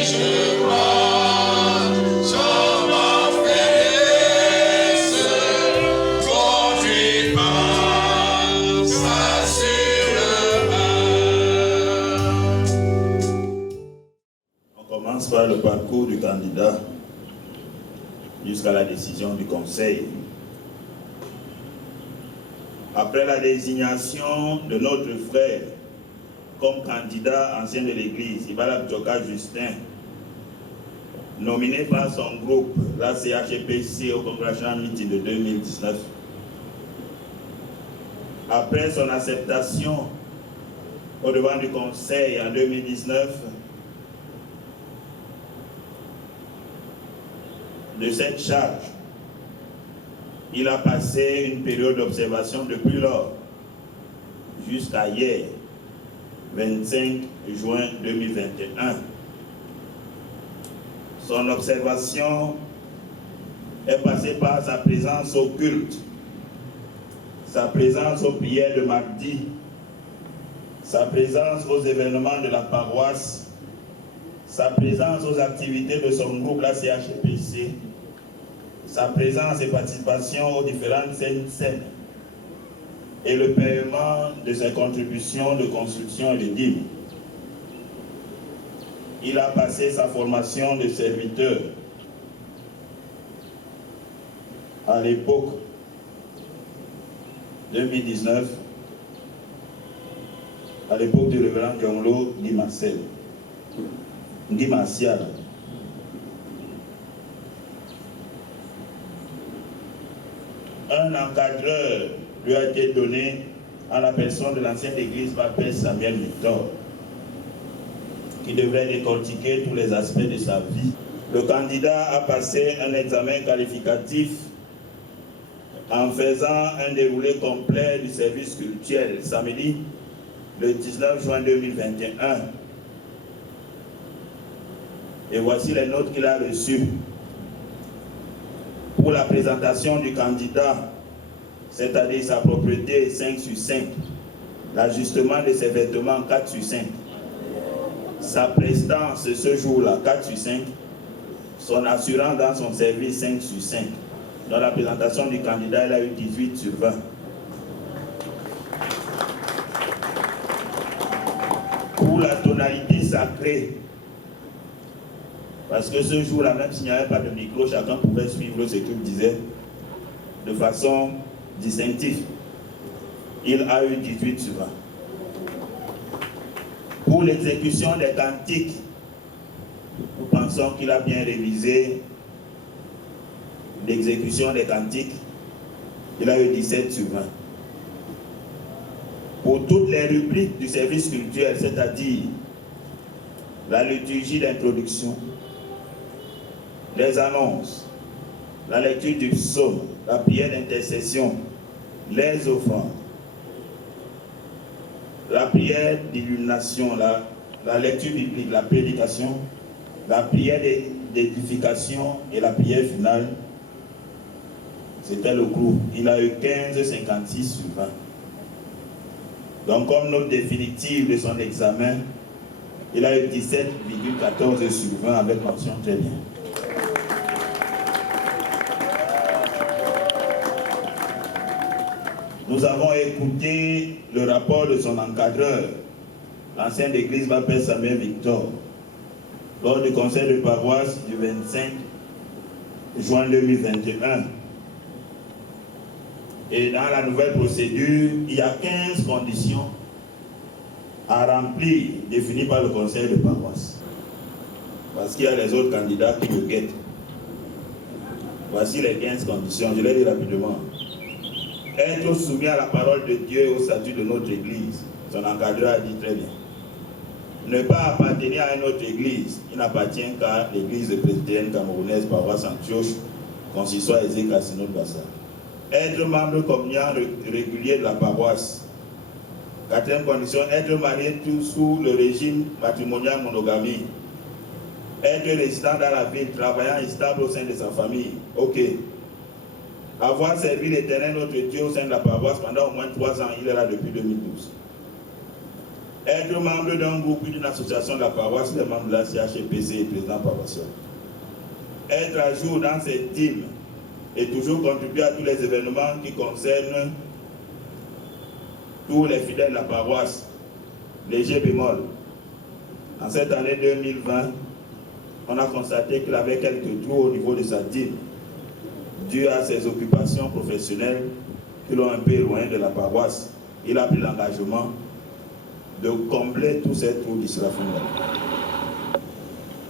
je marche en ma faiblesse, conduit par sa sûre main. On commence par le parcours du candidat jusqu'à la décision du Conseil. Après la désignation de notre frère comme candidat ancien de l'Église, Ibala Djoka Justin, nominé par son groupe, la CHPC, au Congressional Meeting de 2019, après son acceptation au devant du Conseil en 2019, de cette charge, il a passé une période d'observation depuis lors jusqu'à hier, 25 juin 2021. Son observation est passée par sa présence au culte, sa présence aux prières de mardi, sa présence aux événements de la paroisse, sa présence aux activités de son groupe, la CHPC, sa présence et participation aux différentes scènes et le paiement de ses contributions de construction et de dîmes. Il a passé sa formation de serviteur à l'époque 2019, à l'époque du révérend Dionglo Guy Martial. Un encadreur lui a été donné à la personne de l'ancienne église Père Samuel Victor, qui devrait décortiquer tous les aspects de sa vie. Le candidat a passé un examen qualificatif en faisant un déroulé complet du service cultuel samedi, le 19 juin 2021. Et voici les notes qu'il a reçues. Pour la présentation du candidat, c'est-à-dire sa propriété 5 sur 5, l'ajustement de ses vêtements 4 sur 5, sa prestance ce jour-là 4 sur 5, son assurance dans son service 5 sur 5. Dans la présentation du candidat, il a eu 18 sur 20. Pour la tonalité sacrée, parce que ce jour-là, même s'il n'y avait pas de micro, chacun pouvait suivre ce qu'il disait de façon distinctive. il a eu 18 sur 20. Pour l'exécution des cantiques, nous pensons qu'il a bien révisé l'exécution des cantiques, il a eu 17 sur 20. Pour toutes les rubriques du service culturel, c'est-à-dire la liturgie d'introduction, les annonces, la lecture du psaume, la prière d'intercession, les offrandes, la prière d'illumination, la lecture biblique, la prédication, la prière d'édification et la prière finale, c'était le groupe. Il a eu 15,56 sur 20. Donc, comme note définitive de son examen, il a eu 17,14 sur 20 avec mention très bien. Nous avons écouté le rapport de son encadreur, l'ancien d'église Père Samuel Victor, lors du conseil de paroisse du 25 juin 2021. Et dans la nouvelle procédure, il y a 15 conditions à remplir, définies par le conseil de paroisse. Parce qu'il y a les autres candidats qui le guettent. Voici les 15 conditions, je les lis rapidement. Être soumis à la parole de Dieu et au statut de notre église. Son encadreur a dit très bien. Ne pas appartenir à une autre église. Il n'appartient qu'à l'église presbytérienne camerounaise, paroisse Antioche, consistoire Ezé Cassino de Bassa. Être membre communiant régulier de la paroisse. Quatrième condition, être marié sous le régime matrimonial monogamie. Être résident dans la ville, travaillant et stable au sein de sa famille. Ok. Avoir servi l'Éternel notre Dieu au sein de la paroisse pendant au moins 3 ans, il est là depuis 2012. Être membre d'un groupe ou d'une association de la paroisse, le membre de la CHPC et président paroissial. Être à jour dans ses dîmes et toujours contribuer à tous les événements qui concernent tous les fidèles de la paroisse. Léger bémol. En cette année 2020, on a constaté qu'il avait quelques trous au niveau de sa dîme, dû à ses occupations professionnelles qui l'ont un peu éloigné de la paroisse. Il a pris l'engagement de combler tous ces trous d'ici la fin de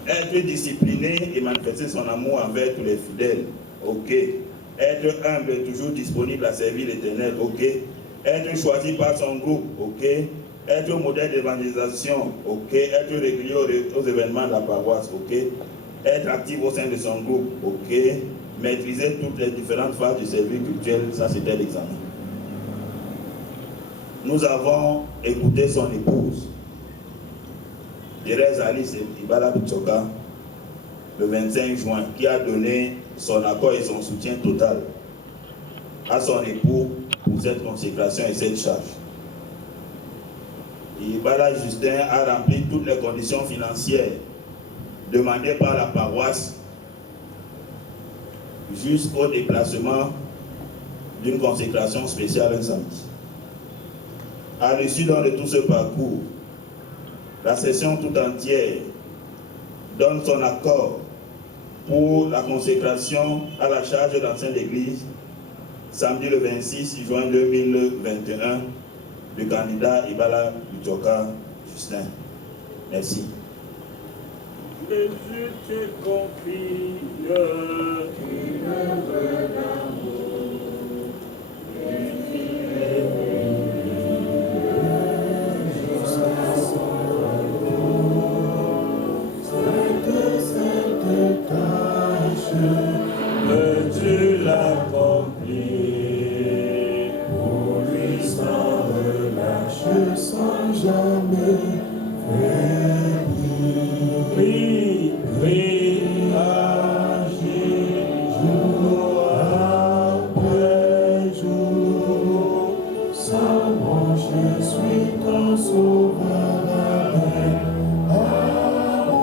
l'année. Être discipliné et manifester son amour envers tous les fidèles. Ok. Être humble et toujours disponible à servir l'Éternel. Ok. Être choisi par son groupe. Ok. Être modèle d'évangélisation. Ok. Être régulier aux événements de la paroisse. Ok. Être actif au sein de son groupe. Ok. Maîtriser toutes les différentes phases du service culturel. Ça, c'était l'examen. Nous avons écouté son épouse, Thérèse Alice Ibala Bitsoka, le 25 juin, qui a donné son accord et son soutien total à son époux pour cette consécration et cette charge. Ibala Justin a rempli toutes les conditions financières demandées par la paroisse jusqu'au déplacement d'une consécration spéciale un samedi. À l'issue de tout ce parcours, la session tout entière donne son accord pour la consécration à la charge d'ancien d'église samedi le 26 juin 2021 du candidat Ibala Bitsoka Justin. Merci. Jésus te confie une œuvre d'amour. Peux-tu l'accomplir pour lui sans relâche, sans jamais faiblir? Prie, prie, agis, jour après jour. Savant, je suis ton sauveur avec amour.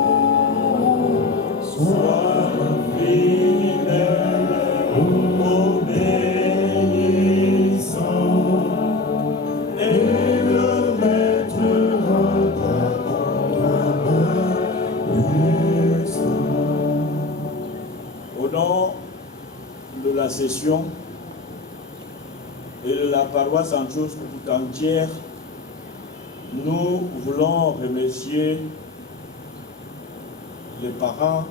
Sois la session et de la paroisse Sainte-Chose tout entière, nous voulons remercier les parents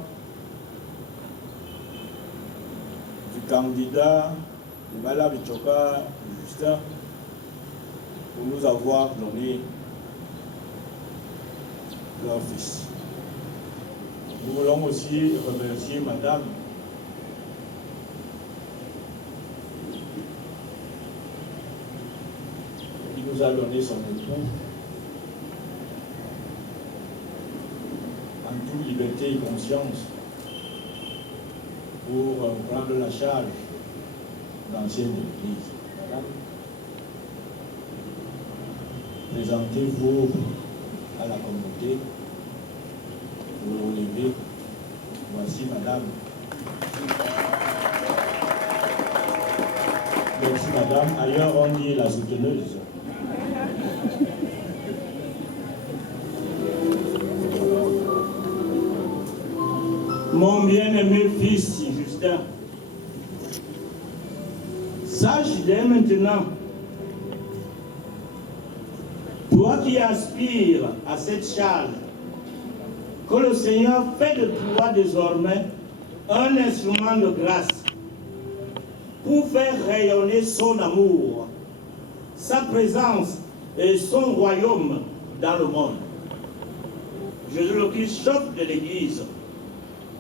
du candidat de Bala Bichoka Justin pour nous avoir donné leur fils. Nous voulons aussi remercier Madame qui nous a donné son époux en toute liberté et conscience pour prendre la charge d'ancienne église. Madame, présentez-vous à la communauté. Vous vous levez. Voici Madame. Merci Madame. Ailleurs on dit la souteneuse. Mon bien-aimé fils Justin, sache dès maintenant, toi qui aspires à cette charge, que le Seigneur fait de toi désormais un instrument de grâce pour faire rayonner son amour, sa présence et son royaume dans le monde. Jésus le Christ, chef de l'Église,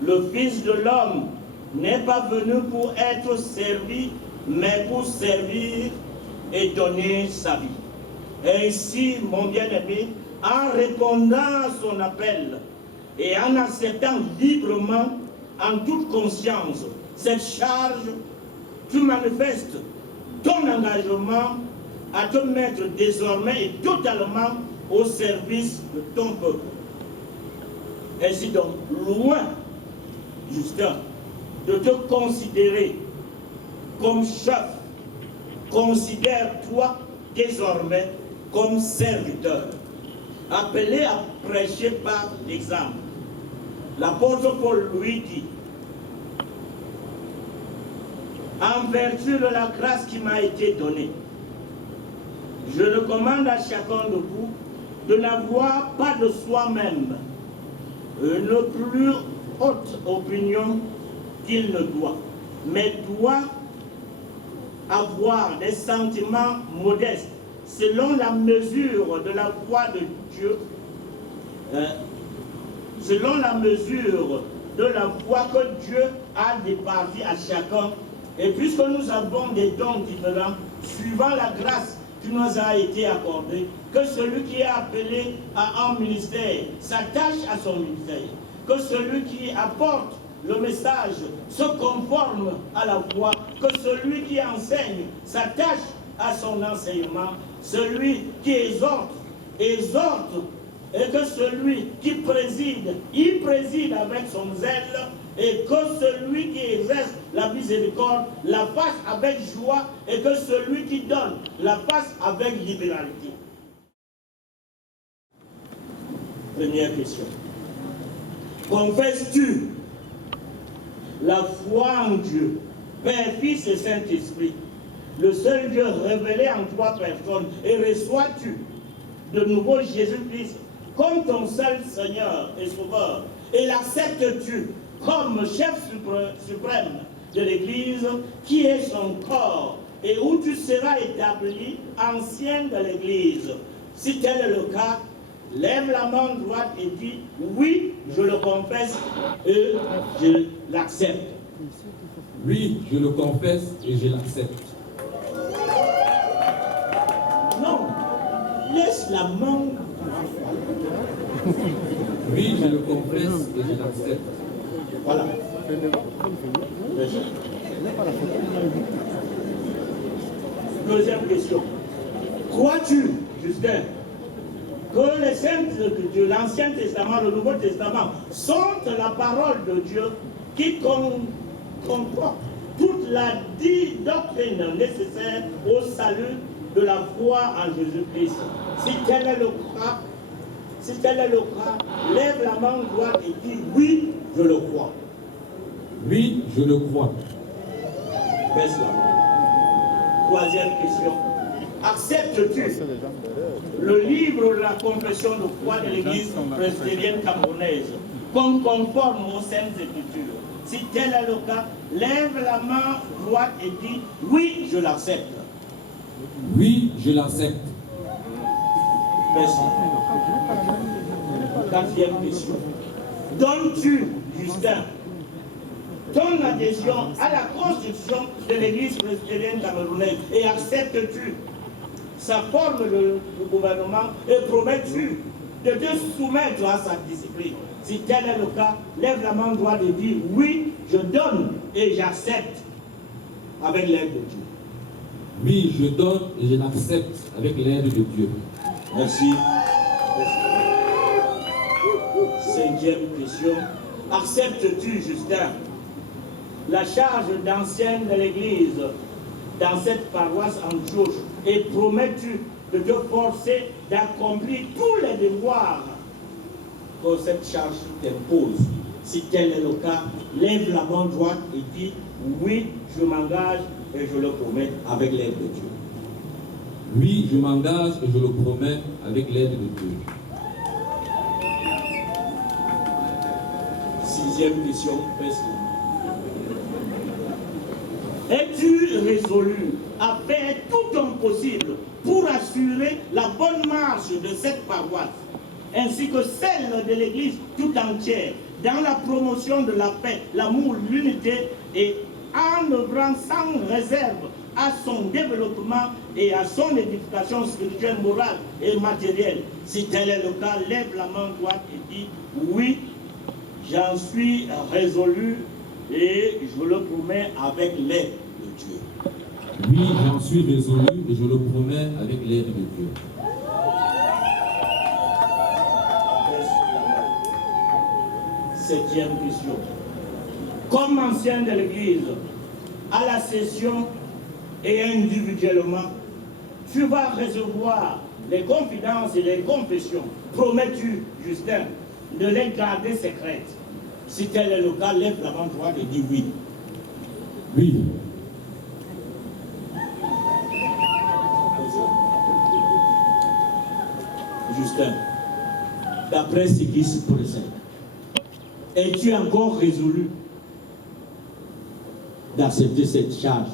le Fils de l'homme, n'est pas venu pour être servi, mais pour servir et donner sa vie. Ainsi, mon bien-aimé, en répondant à son appel et en acceptant librement, en toute conscience, cette charge, tu manifestes ton engagement à te mettre désormais et totalement au service de ton peuple. Ainsi donc, loin, Justin, de te considérer comme chef, considère-toi désormais comme serviteur, appelé à prêcher par l'exemple. L'apôtre Paul lui dit, en vertu de la grâce qui m'a été donnée, je recommande à chacun de vous de n'avoir pas de soi-même une plus haute opinion qu'il ne doit, mais doit avoir des sentiments modestes selon la mesure de la foi de Dieu, selon la mesure de la foi que Dieu a départie à chacun. Et puisque nous avons des dons différents, suivant la grâce qui nous a été accordée, que celui qui est appelé à un ministère s'attache à son ministère, que celui qui apporte le message se conforme à la foi, que celui qui enseigne s'attache à son enseignement, celui qui exhorte, et que celui qui préside, il préside avec son zèle, et que celui qui exerce la miséricorde la fasse avec joie, et que celui qui donne la fasse avec libéralité. Première question. Confesses-tu la foi en Dieu, Père, Fils et Saint-Esprit, le seul Dieu révélé en trois personnes, et reçois-tu de nouveau Jésus-Christ comme ton seul Seigneur et Sauveur, et l'acceptes-tu comme chef suprême de l'Église, qui est son corps, et où tu seras établi ancien de l'Église? Si tel est le cas, lève la main droite et dis, oui, je le confesse et je l'accepte. Oui, je le confesse et je l'accepte. Non, laisse la main. Oui, je le confesse et je l'accepte. Voilà. Deuxième question. Crois-tu, Justin, que les saintes de l'Ancien Testament, le Nouveau Testament, sont la parole de Dieu qui comporte toute la doctrine nécessaire au salut de la foi en Jésus-Christ? Si tel est le cas, lève la main droite et dis oui, je le crois. Oui, je le crois. Baisse la main. Troisième question. acceptes-tu le livre de la confession de foi de l'Église presbytérienne camerounaise comme conforme aux Saintes Écritures? Si tel est le cas, lève la main droite et dis « Oui, je l'accepte ». Oui, je l'accepte. Merci. Quatrième question. Donnes-tu, Justin, ton adhésion à la constitution de l'Église presbytérienne camerounaise et acceptes-tu sa forme de gouvernement et promets-tu de te soumettre à sa discipline? Si tel est le cas, lève la main droite et dis « Oui, je donne et j'accepte avec l'aide de Dieu ». Oui, je donne et je l'accepte avec l'aide de Dieu. Merci. Cinquième question. Acceptes-tu, Justin, la charge d'ancienne de l'Église dans cette paroisse en Antioche et promets-tu de te forcer d'accomplir tous les devoirs que cette charge t'impose? Si tel est le cas, lève la main droite et dis « Oui, je m'engage et je le promets avec l'aide de Dieu ». Oui, je m'engage et je le promets avec l'aide de Dieu. Sixième question, es-tu résolu à faire tout ton possible pour assurer la bonne marche de cette paroisse, ainsi que celle de l'Église tout entière, dans la promotion de la paix, l'amour, l'unité, et en œuvrant sans réserve à son développement et à son édification spirituelle, morale et matérielle? Si tel est le cas, lève la main droite et dis « Oui, j'en suis résolu et je le promets avec l'aide de Dieu. » Oui, j'en suis résolu et je le promets avec l'aide de Dieu. Septième question. Comme ancien de l'Église, à la session et individuellement, tu vas recevoir les confidences et les confessions. Promets-tu, Justin, de les garder secrètes? Si tel est le cas, lève la main droite et dis oui. Oui. Justin, d'après ce qui se présente, es-tu encore résolu d'accepter cette charge?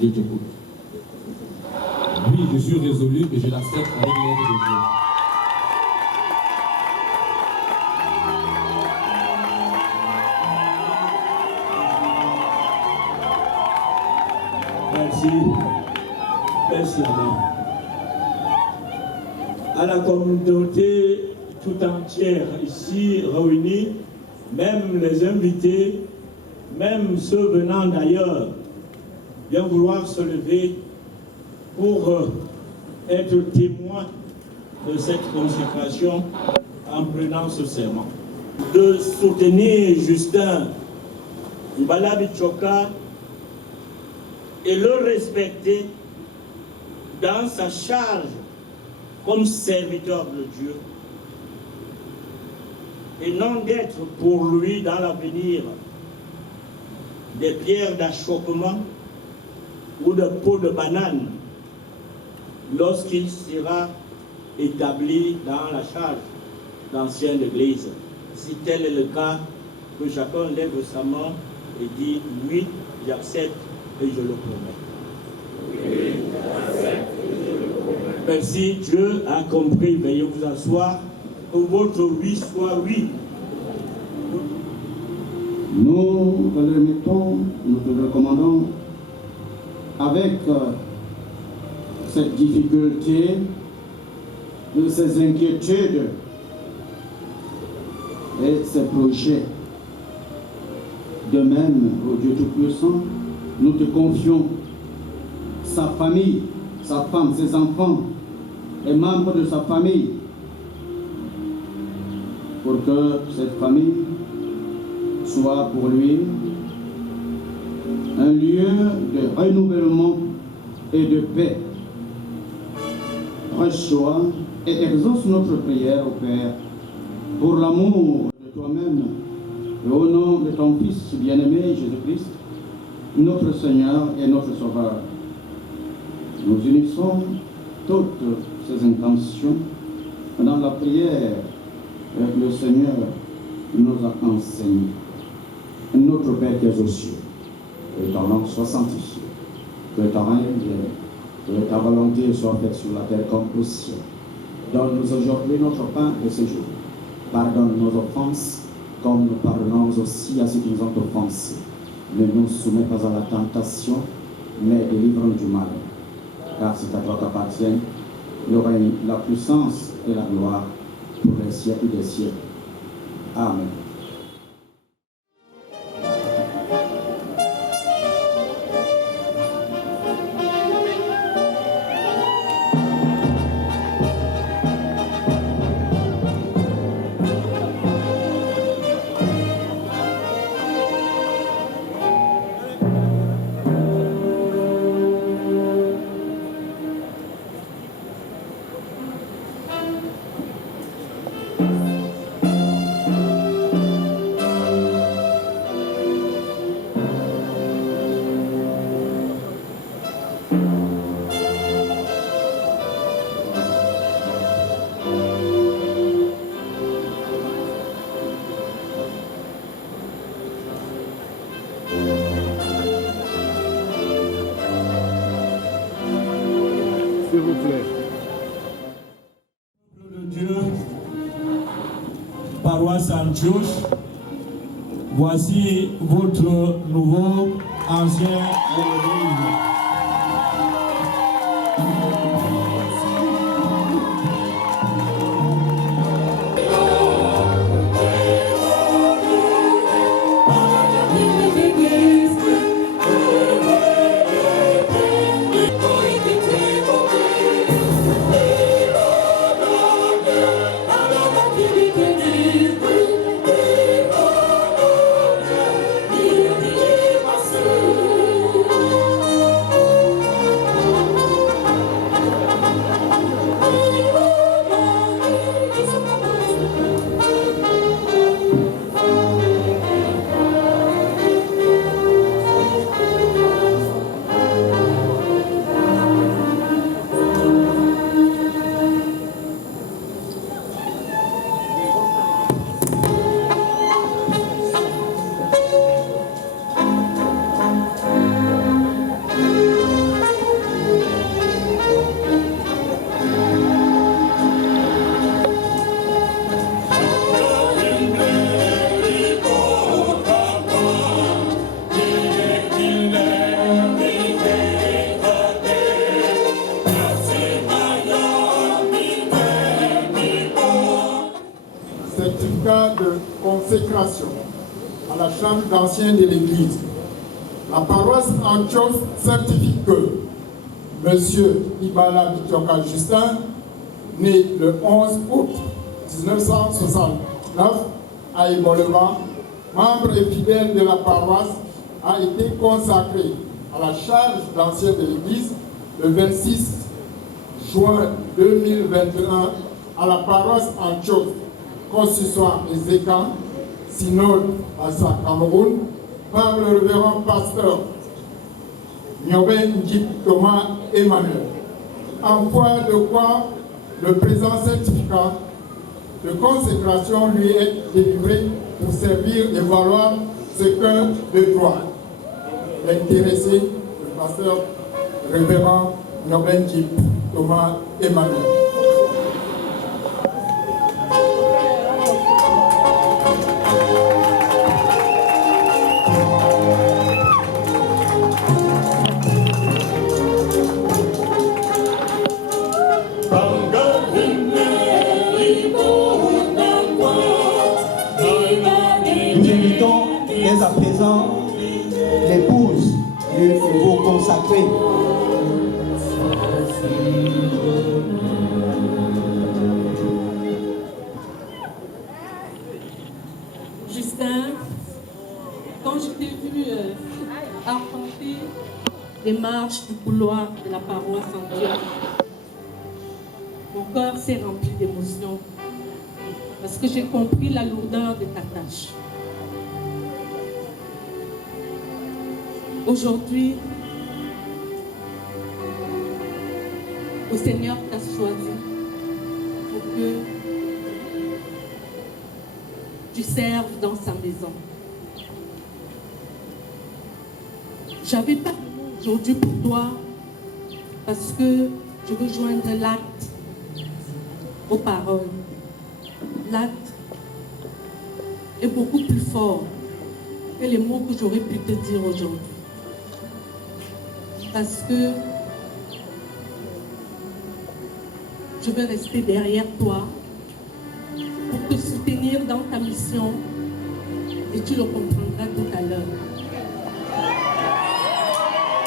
Je t'écoute. Oui, je suis résolu et je l'accepte avec l'aide de Dieu. Merci. Merci, Amen. À la communauté tout entière ici réunie, même les invités, même ceux venant d'ailleurs, bien vouloir se lever pour être témoin de cette consécration en prenant ce serment. De soutenir Justin Mbala-Bitchoka et le respecter dans sa charge comme serviteur de Dieu et non d'être pour lui dans l'avenir des pierres d'achoppement ou de peau de banane lorsqu'il sera établi dans la charge d'ancien d'Église. Si tel est le cas, que chacun lève sa main et dit « Oui, j'accepte et je le promets. » Oui, j'accepte et je le promets. Merci, Dieu a compris. Veuillez vous asseoir. Que votre oui soit oui. Nous te le mettons, nous te le commandons avec cette difficulté, de ces inquiétudes et ces projets. De même, ô Dieu Tout-Puissant, nous te confions sa famille, sa femme, ses enfants, les membres de sa famille, pour que cette famille soit pour lui un lieu de renouvellement et de paix. Reçois et exauce notre prière, au Père, pour l'amour de toi-même et au nom de ton Fils bien-aimé Jésus-Christ, notre Seigneur et notre Sauveur. Nous unissons toutes ces intentions dans la prière que le Seigneur nous a enseignée. Notre Père qui es aux cieux, que ton nom soit sanctifié, que ton règne vienne, que ta volonté soit faite sur la terre comme au ciel. Donne-nous aujourd'hui notre pain de ce jour. Pardonne nos offenses, comme nous pardonnons aussi à ceux qui nous ont offensés. Ne nous soumets pas à la tentation, mais délivre-nous du mal. Car c'est à toi qu'appartiennent le règne, la puissance et la gloire pour les siècles des siècles. Amen. S'il vous plaît. Peuple de Dieu, paroisse Antioche, voici votre nouveau ancien de l'église. Certificat de consécration à la chambre d'anciens de l'Église. La paroisse Antioche certifie que M. Ibala Bitioka Justin, né le 11 août 1969 à Éboleva, membre et fidèle de la paroisse, a été consacré à la charge d'ancien de l'Église le 26 juin 2021 à la paroisse Antioche, consistoire Ezeka, synode à sa Cameroun, par le révérend pasteur Nyoben Njip Thomas Emmanuel. En foi de quoi le présent certificat de consécration lui est délivré pour servir et valoir ce cœur de droit. L'intéressé, le pasteur révérend Nyoben Njip Thomas Emmanuel. Nous invitons dès à présent l'épouse du nouveau consacré. Justin, quand j'étais venue arpenter les marches du couloir de la paroisse Antioche, mon cœur s'est rempli d'émotion parce que j'ai compris la lourdeur de ta tâche. Aujourd'hui, le Seigneur t'a choisi pour que tu serves dans sa maison. J'avais pas de mots aujourd'hui pour toi parce que je veux joindre l'acte aux paroles. L'acte est beaucoup plus fort que les mots que j'aurais pu te dire aujourd'hui. Parce que je vais rester derrière toi pour te soutenir dans ta mission et tu le comprendras tout à l'heure.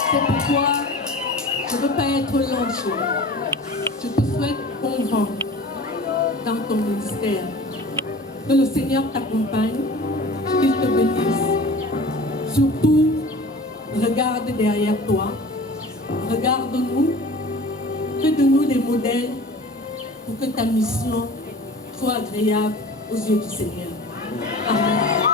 C'est pourquoi je ne veux pas être lâche. Je te souhaite bon vent dans ton ministère. Que le Seigneur t'accompagne, qu'il te bénisse. Surtout, regarde derrière toi, regarde-nous, fais de nous des modèles pour que ta mission soit agréable aux yeux du Seigneur. Amen.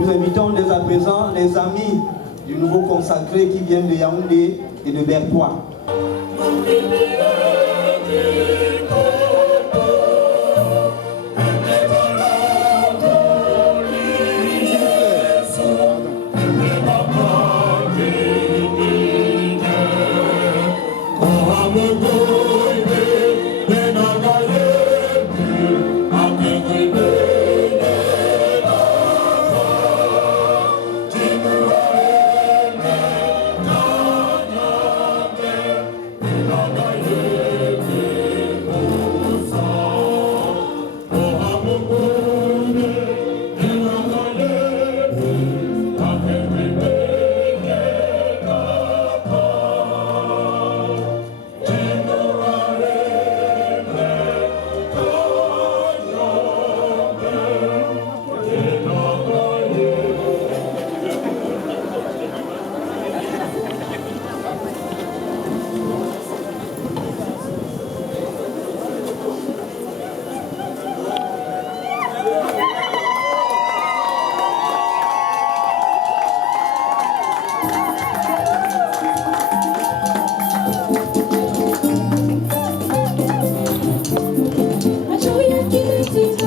Nous invitons dès à présent les amis du nouveau consacré qui viennent de Yaoundé et de Bertois.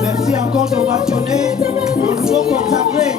Merci encore de mentionner le nouveau consacré.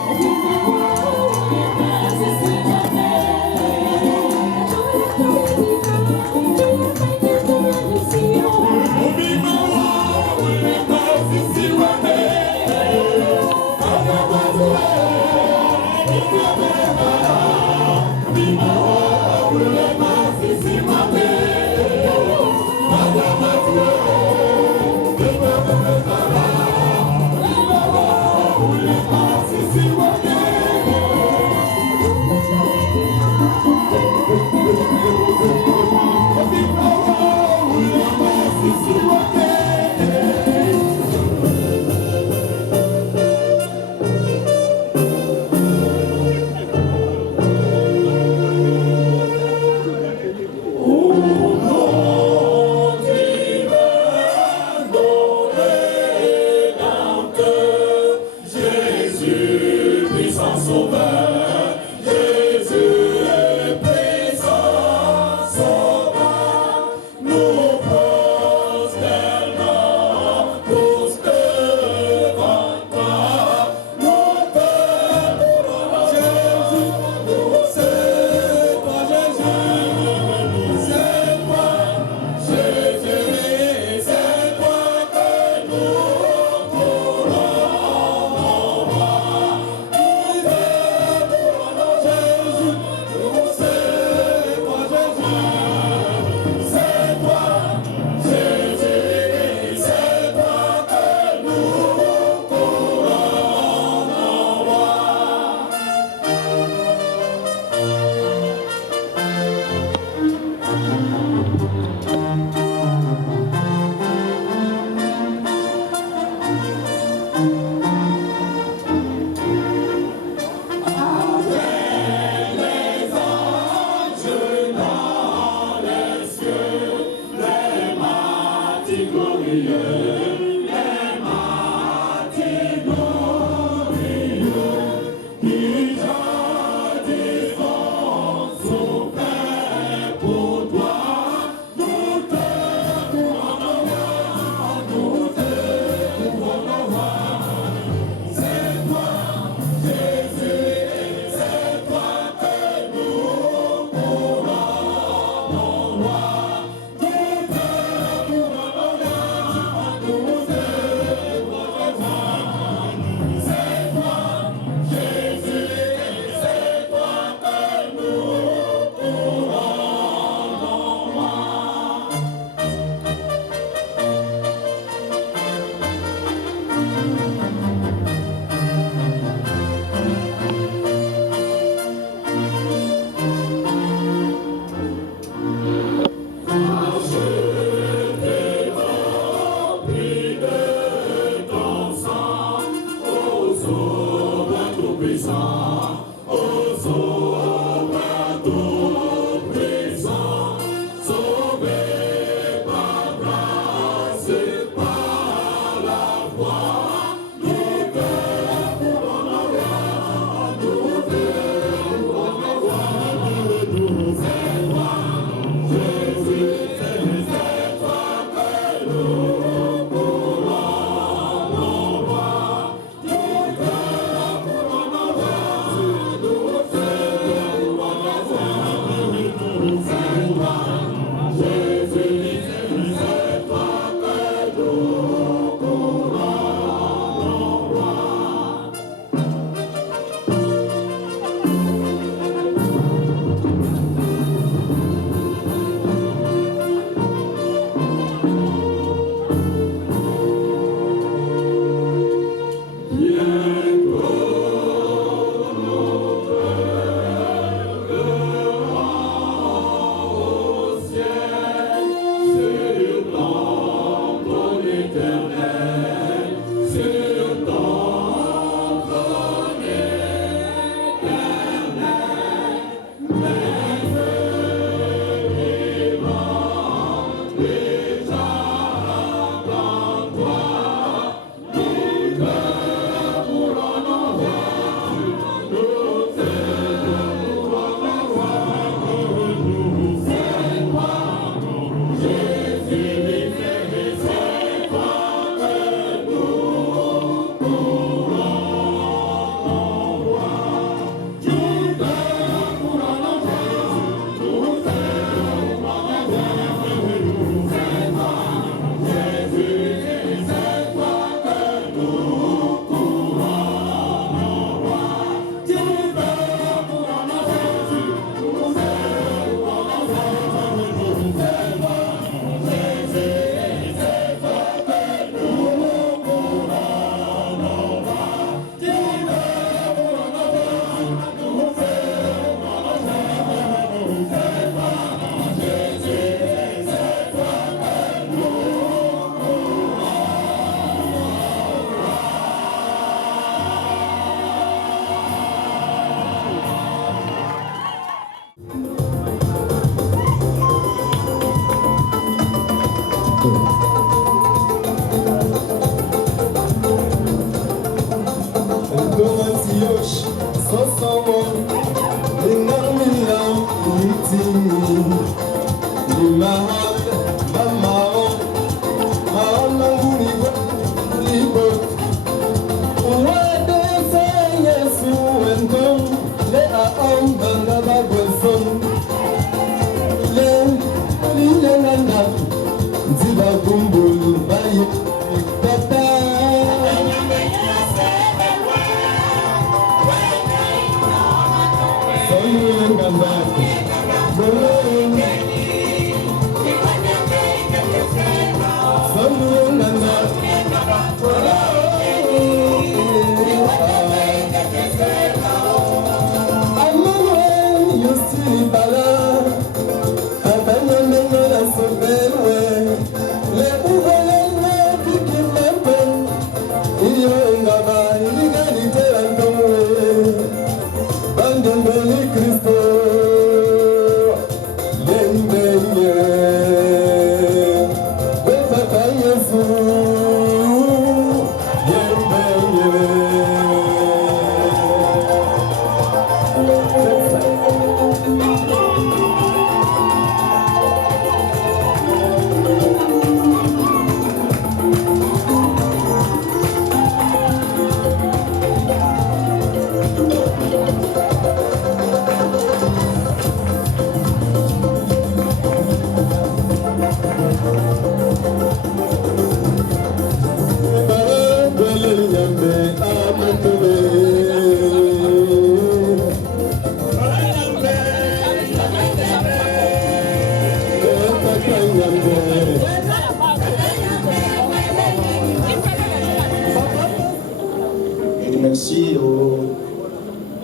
Merci au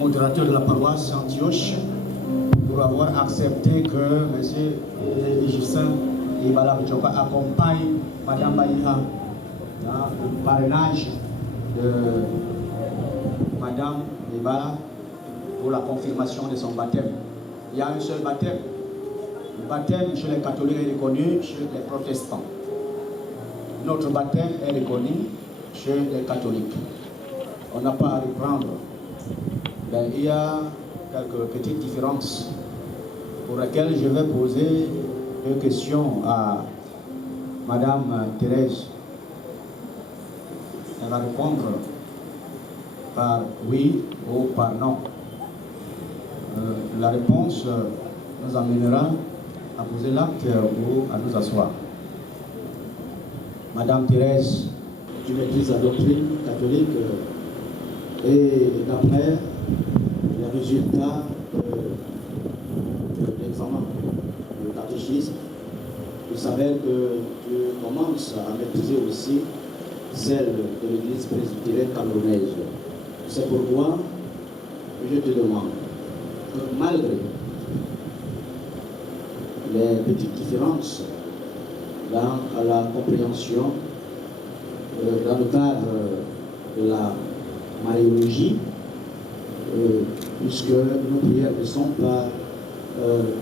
modérateur de la paroisse Antioche pour avoir accepté que M. Justin Ibala Bichoka accompagne Mme Baïha dans le parrainage de Mme Ibala pour la confirmation de son baptême. Il y a un seul baptême. Le baptême chez les catholiques est reconnu chez les protestants. Notre baptême est reconnu chez les catholiques. On n'a pas à reprendre. Ben, il y a quelques petites différences pour lesquelles je vais poser deux questions à Madame Thérèse. Elle va répondre par oui ou par non. La réponse nous amènera à poser l'acte ou à nous asseoir. Madame Thérèse, tu maîtrises la doctrine catholique et d'après les résultats de l'examen de catéchisme, tu savais que tu commences à maîtriser aussi celle de l'Église presbytérienne camerounaise. C'est pourquoi je te demande, malgré les petites différences dans la compréhension, dans le cadre de la mariologie, puisque nos prières ne sont pas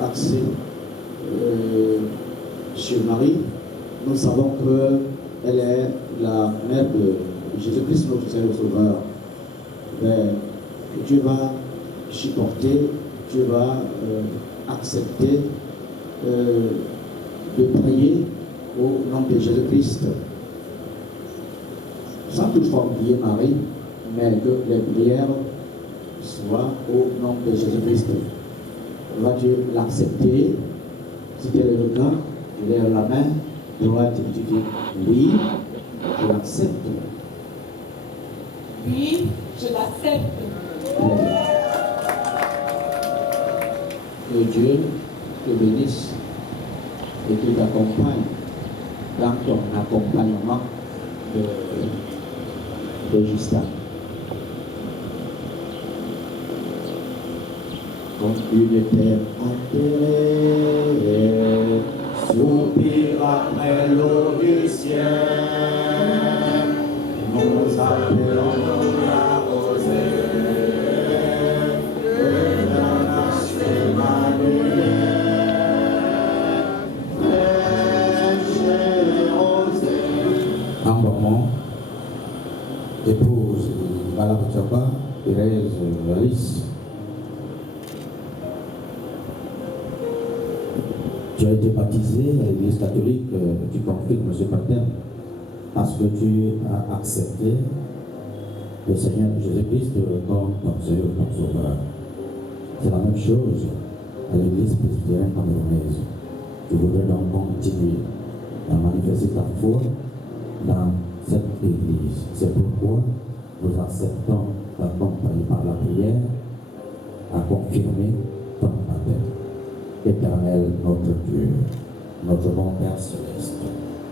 axées sur Marie, nous savons qu'elle est la mère de Jésus-Christ, notre Seigneur Sauveur. Mais tu vas supporter, tu vas accepter de prier au nom de Jésus-Christ, sans toutefois oublier Marie, mais que les prières soient au nom de Jésus-Christ. Vas-tu l'accepter? Si tel est le cas, tu lèves la main droite et tu dis oui, je l'accepte. Oui, je l'accepte. Que Dieu te bénisse et te t'accompagne dans ton accompagnement de Justin. Comme une terre enterrée, soupire après l'eau du ciel, nous appelons à oser, de la nation Emmanuel, en moment, épouse Bala Bichoka, Thérèse Alice, Tu as été baptisé à l'église catholique, tu confirmes ce baptême parce que tu as accepté le Seigneur Jésus-Christ comme ton Seigneur, ton Sauveur. C'est la même chose à l'église presbytérienne camerounaise. Tu voudrais donc continuer à manifester ta foi dans cette église. C'est pourquoi nous acceptons d'accompagner par la prière à confirmer ton baptême. Éternel notre Dieu, notre bon Père céleste,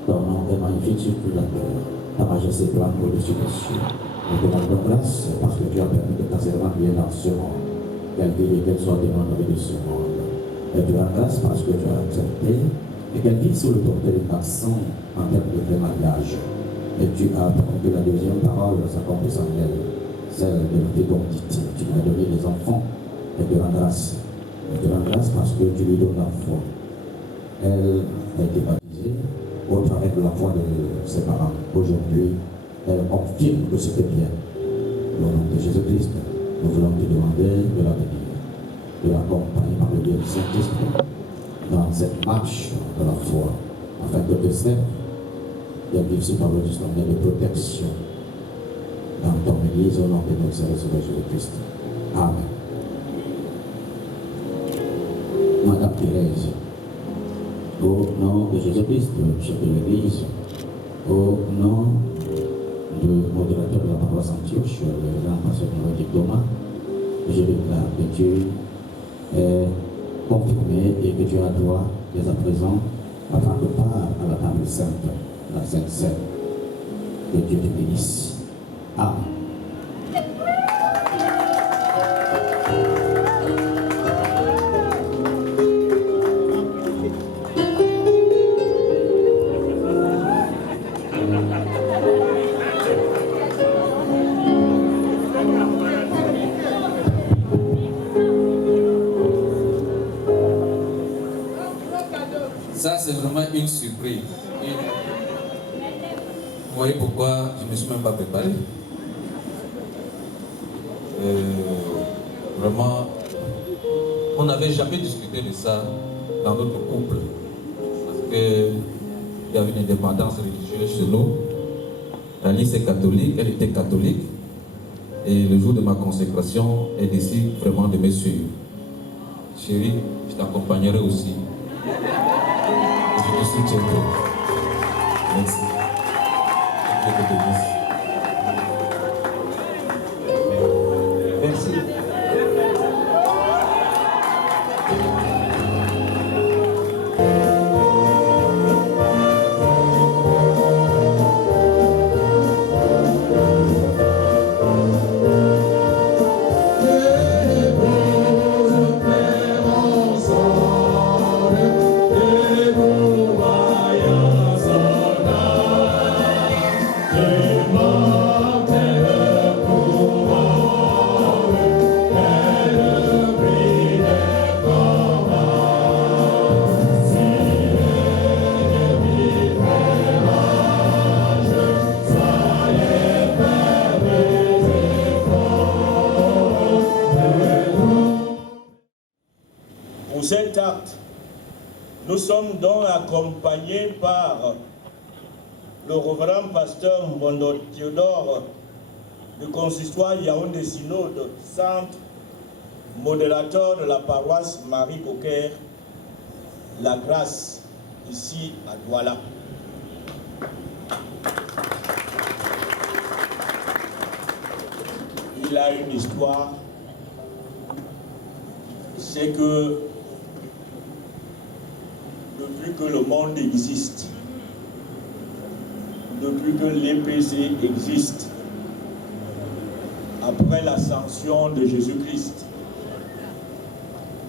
ton nom est magnifique sur toute la terre, ta majesté plane au-dessus des cieux. Nous te rendons grâce parce que tu as permis que ta servante vienne dans ce monde, qu'elle vive et qu'elle soit demandée de ce monde. Et tu rends grâce parce que tu as accepté et qu'elle vive sous le portrait de garçon en termes de mariage. Et tu as permis que la deuxième parole s'accomplisse en elle, celle de la fécondité. Tu lui as donné des enfants et tu rends grâce. Et tu rends grâce parce que tu lui donnes la foi. Elle a été baptisée au travers de la foi de ses parents. Aujourd'hui, elle confirme que c'était bien. Au nom de Jésus-Christ, nous voulons te demander de la bénir, de l'accompagner par le Dieu du Saint-Esprit dans cette marche de la foi, afin que tes serves viennent vivre sur par le de protection dans ton Église au nom de notre Seigneur Jésus-Christ. Amen. Madame Thérèse, au nom de Jésus-Christ, chef de l'Église, au nom du modérateur de la paroisse Antioche, le révérend pasteur Thomas, je déclare que tu es confirmé et que tu as droit dès à présent à prendre part à la table sainte, la Sainte Seine. Que Dieu te bénisse. Amen. Ça, c'est vraiment une surprise. Vous voyez pourquoi je ne me suis même pas préparé. Vraiment, on n'avait jamais discuté de ça dans notre couple. Parce qu'il y avait une indépendance religieuse chez nous. Alice est catholique, elle était catholique. Et le jour de ma consécration, elle décide vraiment de me suivre. Chérie, je t'accompagnerai aussi. Je te soutiendrai. Merci. Que Dieu te bénisse. Merci. Pour cet acte, nous sommes donc accompagnés par le révérend pasteur Mbondo Théodore, le consistoire Yaoundé Synode, centre modérateur de la paroisse Marie Coquer, la Grâce, ici à Douala. Il a une histoire, c'est que depuis que le monde existe, depuis que l'EPC existe, après l'ascension de Jésus-Christ,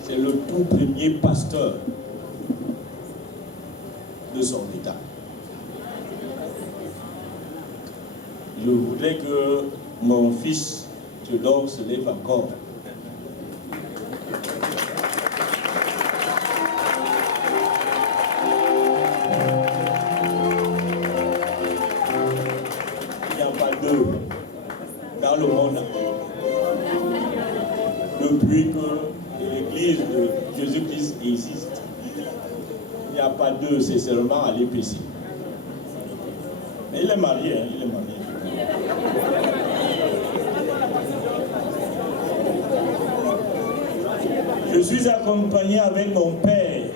c'est le tout premier pasteur de son État. Je voudrais que mon fils Théodore se lève encore. Dans le monde depuis que l'Église de Jésus-Christ existe. Il n'y a pas deux, c'est seulement à l'EPC. Mais il est marié, hein, il est marié. Je suis accompagné avec mon père,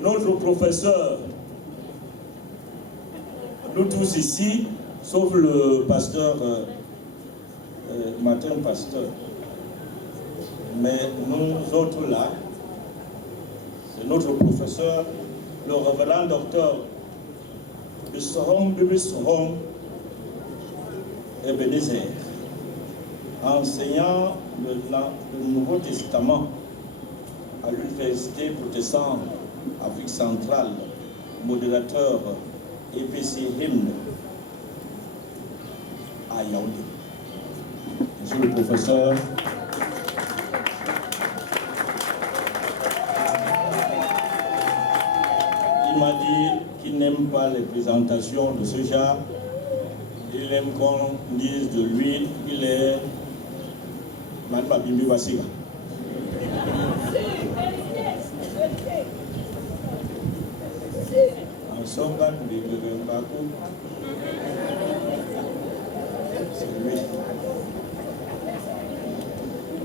notre professeur, nous tous ici, sauf le pasteur, Martin Pasteur. Mais nous autres là, c'est notre professeur, le révérend docteur de Sohom Bibi Sohom Ebenezer, enseignant le Nouveau Testament à l'Université protestante Afrique centrale, modérateur EPC Hymne à Yaoundé. Monsieur le professeur, il m'a dit qu'il n'aime pas les présentations de ce genre. Il aime qu'on dise de lui qu'il est Madame Bimbi Wassiga. En somme,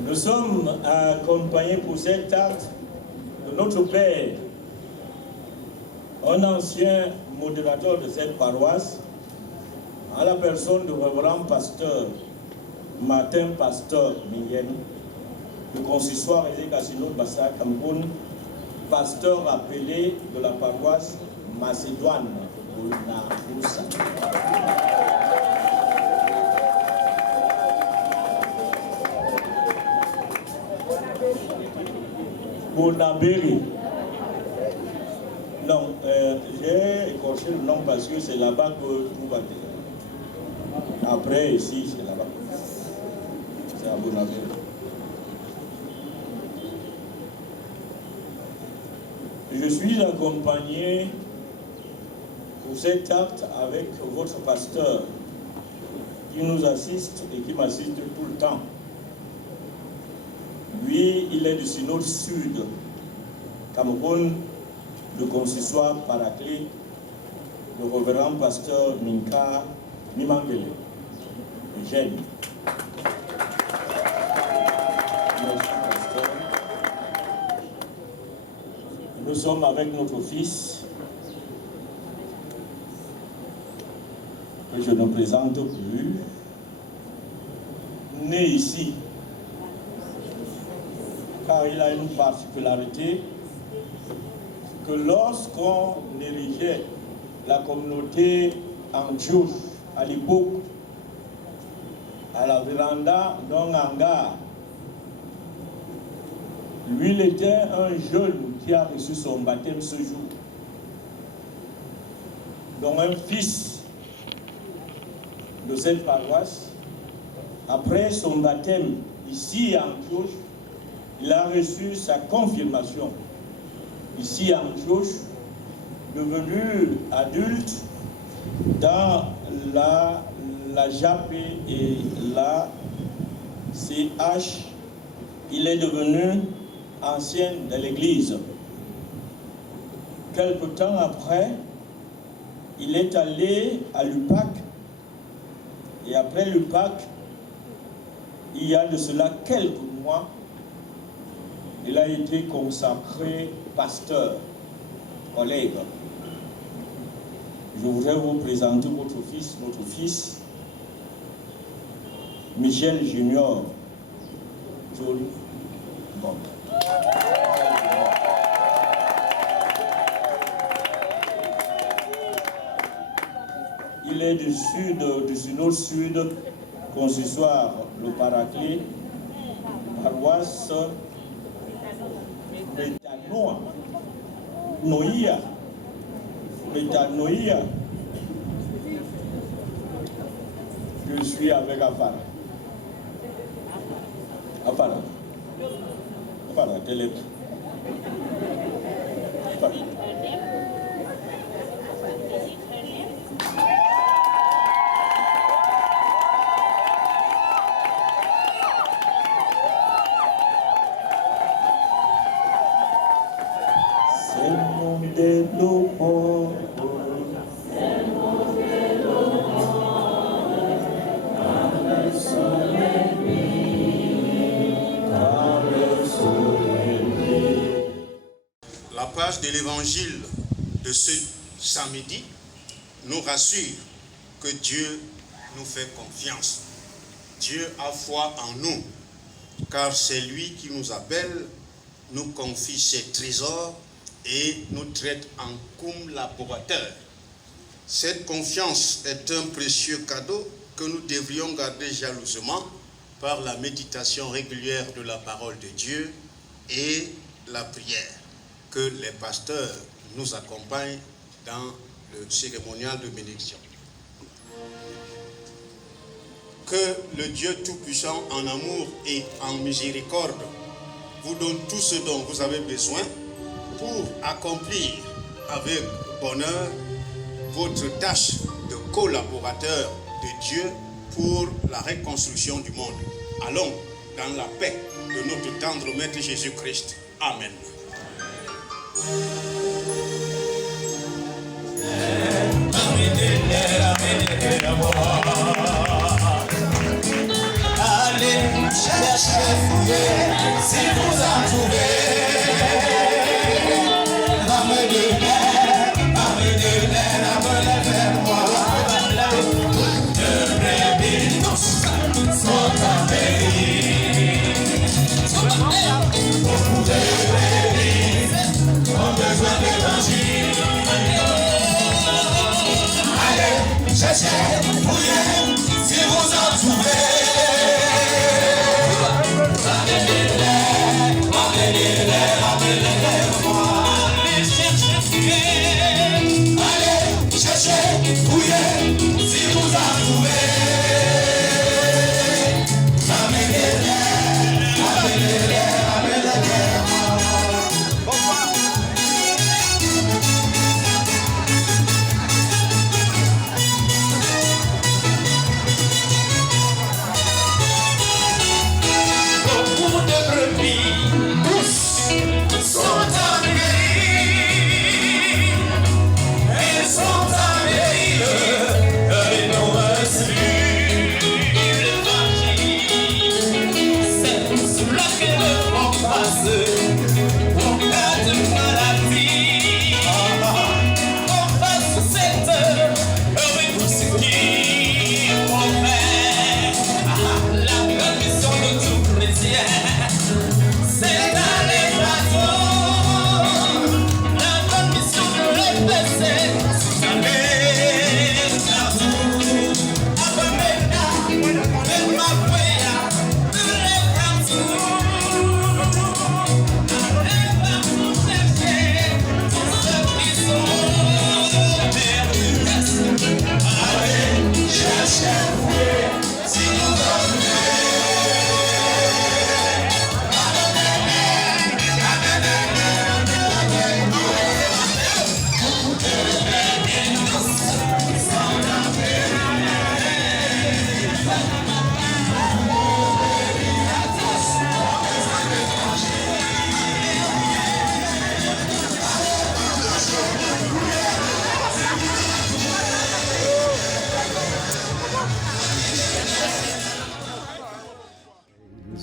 nous sommes accompagnés pour cet acte de notre père, un ancien modérateur de cette paroisse, à la personne du révérend pasteur Martin Pasteur Mingen, du consistoire Ezekasino Bassa Cameroun, pasteur appelé de la paroisse Macédoine au Naoussa. Bonabéry. Non, j'ai écorché le nom parce que c'est là-bas que tout va dire. Après, ici, c'est là-bas. C'est à Bonabéry. Je suis accompagné pour cet acte avec votre pasteur qui nous assiste et qui m'assiste tout le temps. Lui, il est du synode sud, Cameroun, le consistoire Paraclet, le révérend pasteur Minka Mimangele, Eugène. Merci, pasteur. Nous sommes avec notre fils, que je ne présente plus, né ici, car il a une particularité que lorsqu'on érigeait la communauté Antioche à l'époque, à la véranda d'un hangar, lui, il était un jeune qui a reçu son baptême ce jour. Donc un fils de cette paroisse, après son baptême ici à Antioche, il a reçu sa confirmation ici à Antioche, devenu adulte dans la JAP et la CH. Il est devenu ancien de l'église. Quelque temps après, il est allé à l'UPAC, et après l'UPAC, il y a de cela quelques mois, il a été consacré pasteur, collègue. Je voudrais vous présenter votre fils, notre fils, Michel Junior. Bon. Il est du sud, du sud-sud, consistoire le Paraclet, paroisse Métanoïa, Métanoïa. Je suis avec Afara. Afara, télé. C'est page de l'évangile de ce samedi nous rassure que Dieu nous fait confiance. Dieu a foi en nous, car c'est lui qui nous appelle, nous confie ses trésors et nous traite en collaborateurs. Cette confiance est un précieux cadeau que nous devrions garder jalousement par la méditation régulière de la parole de Dieu et la prière. Que les pasteurs nous accompagnent dans le cérémonial de bénédiction. Que le Dieu Tout-Puissant en amour et en miséricorde vous donne tout ce dont vous avez besoin pour accomplir avec bonheur votre tâche de collaborateur de Dieu pour la reconstruction du monde. Allons dans la paix de notre tendre Maître Jésus-Christ. Amen. Allez chercher, fouiller, si vous en trouvez. Amenez-les vers moi. De brebis sont envahis. Beaucoup de brebis ont besoin d'évangile. Allez chercher, fouiller, si vous en trouvez.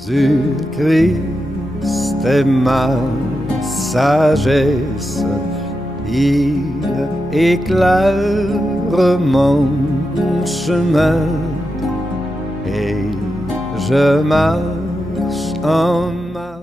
Jésus-Christ est ma sagesse, il éclaire mon chemin et je marche en ma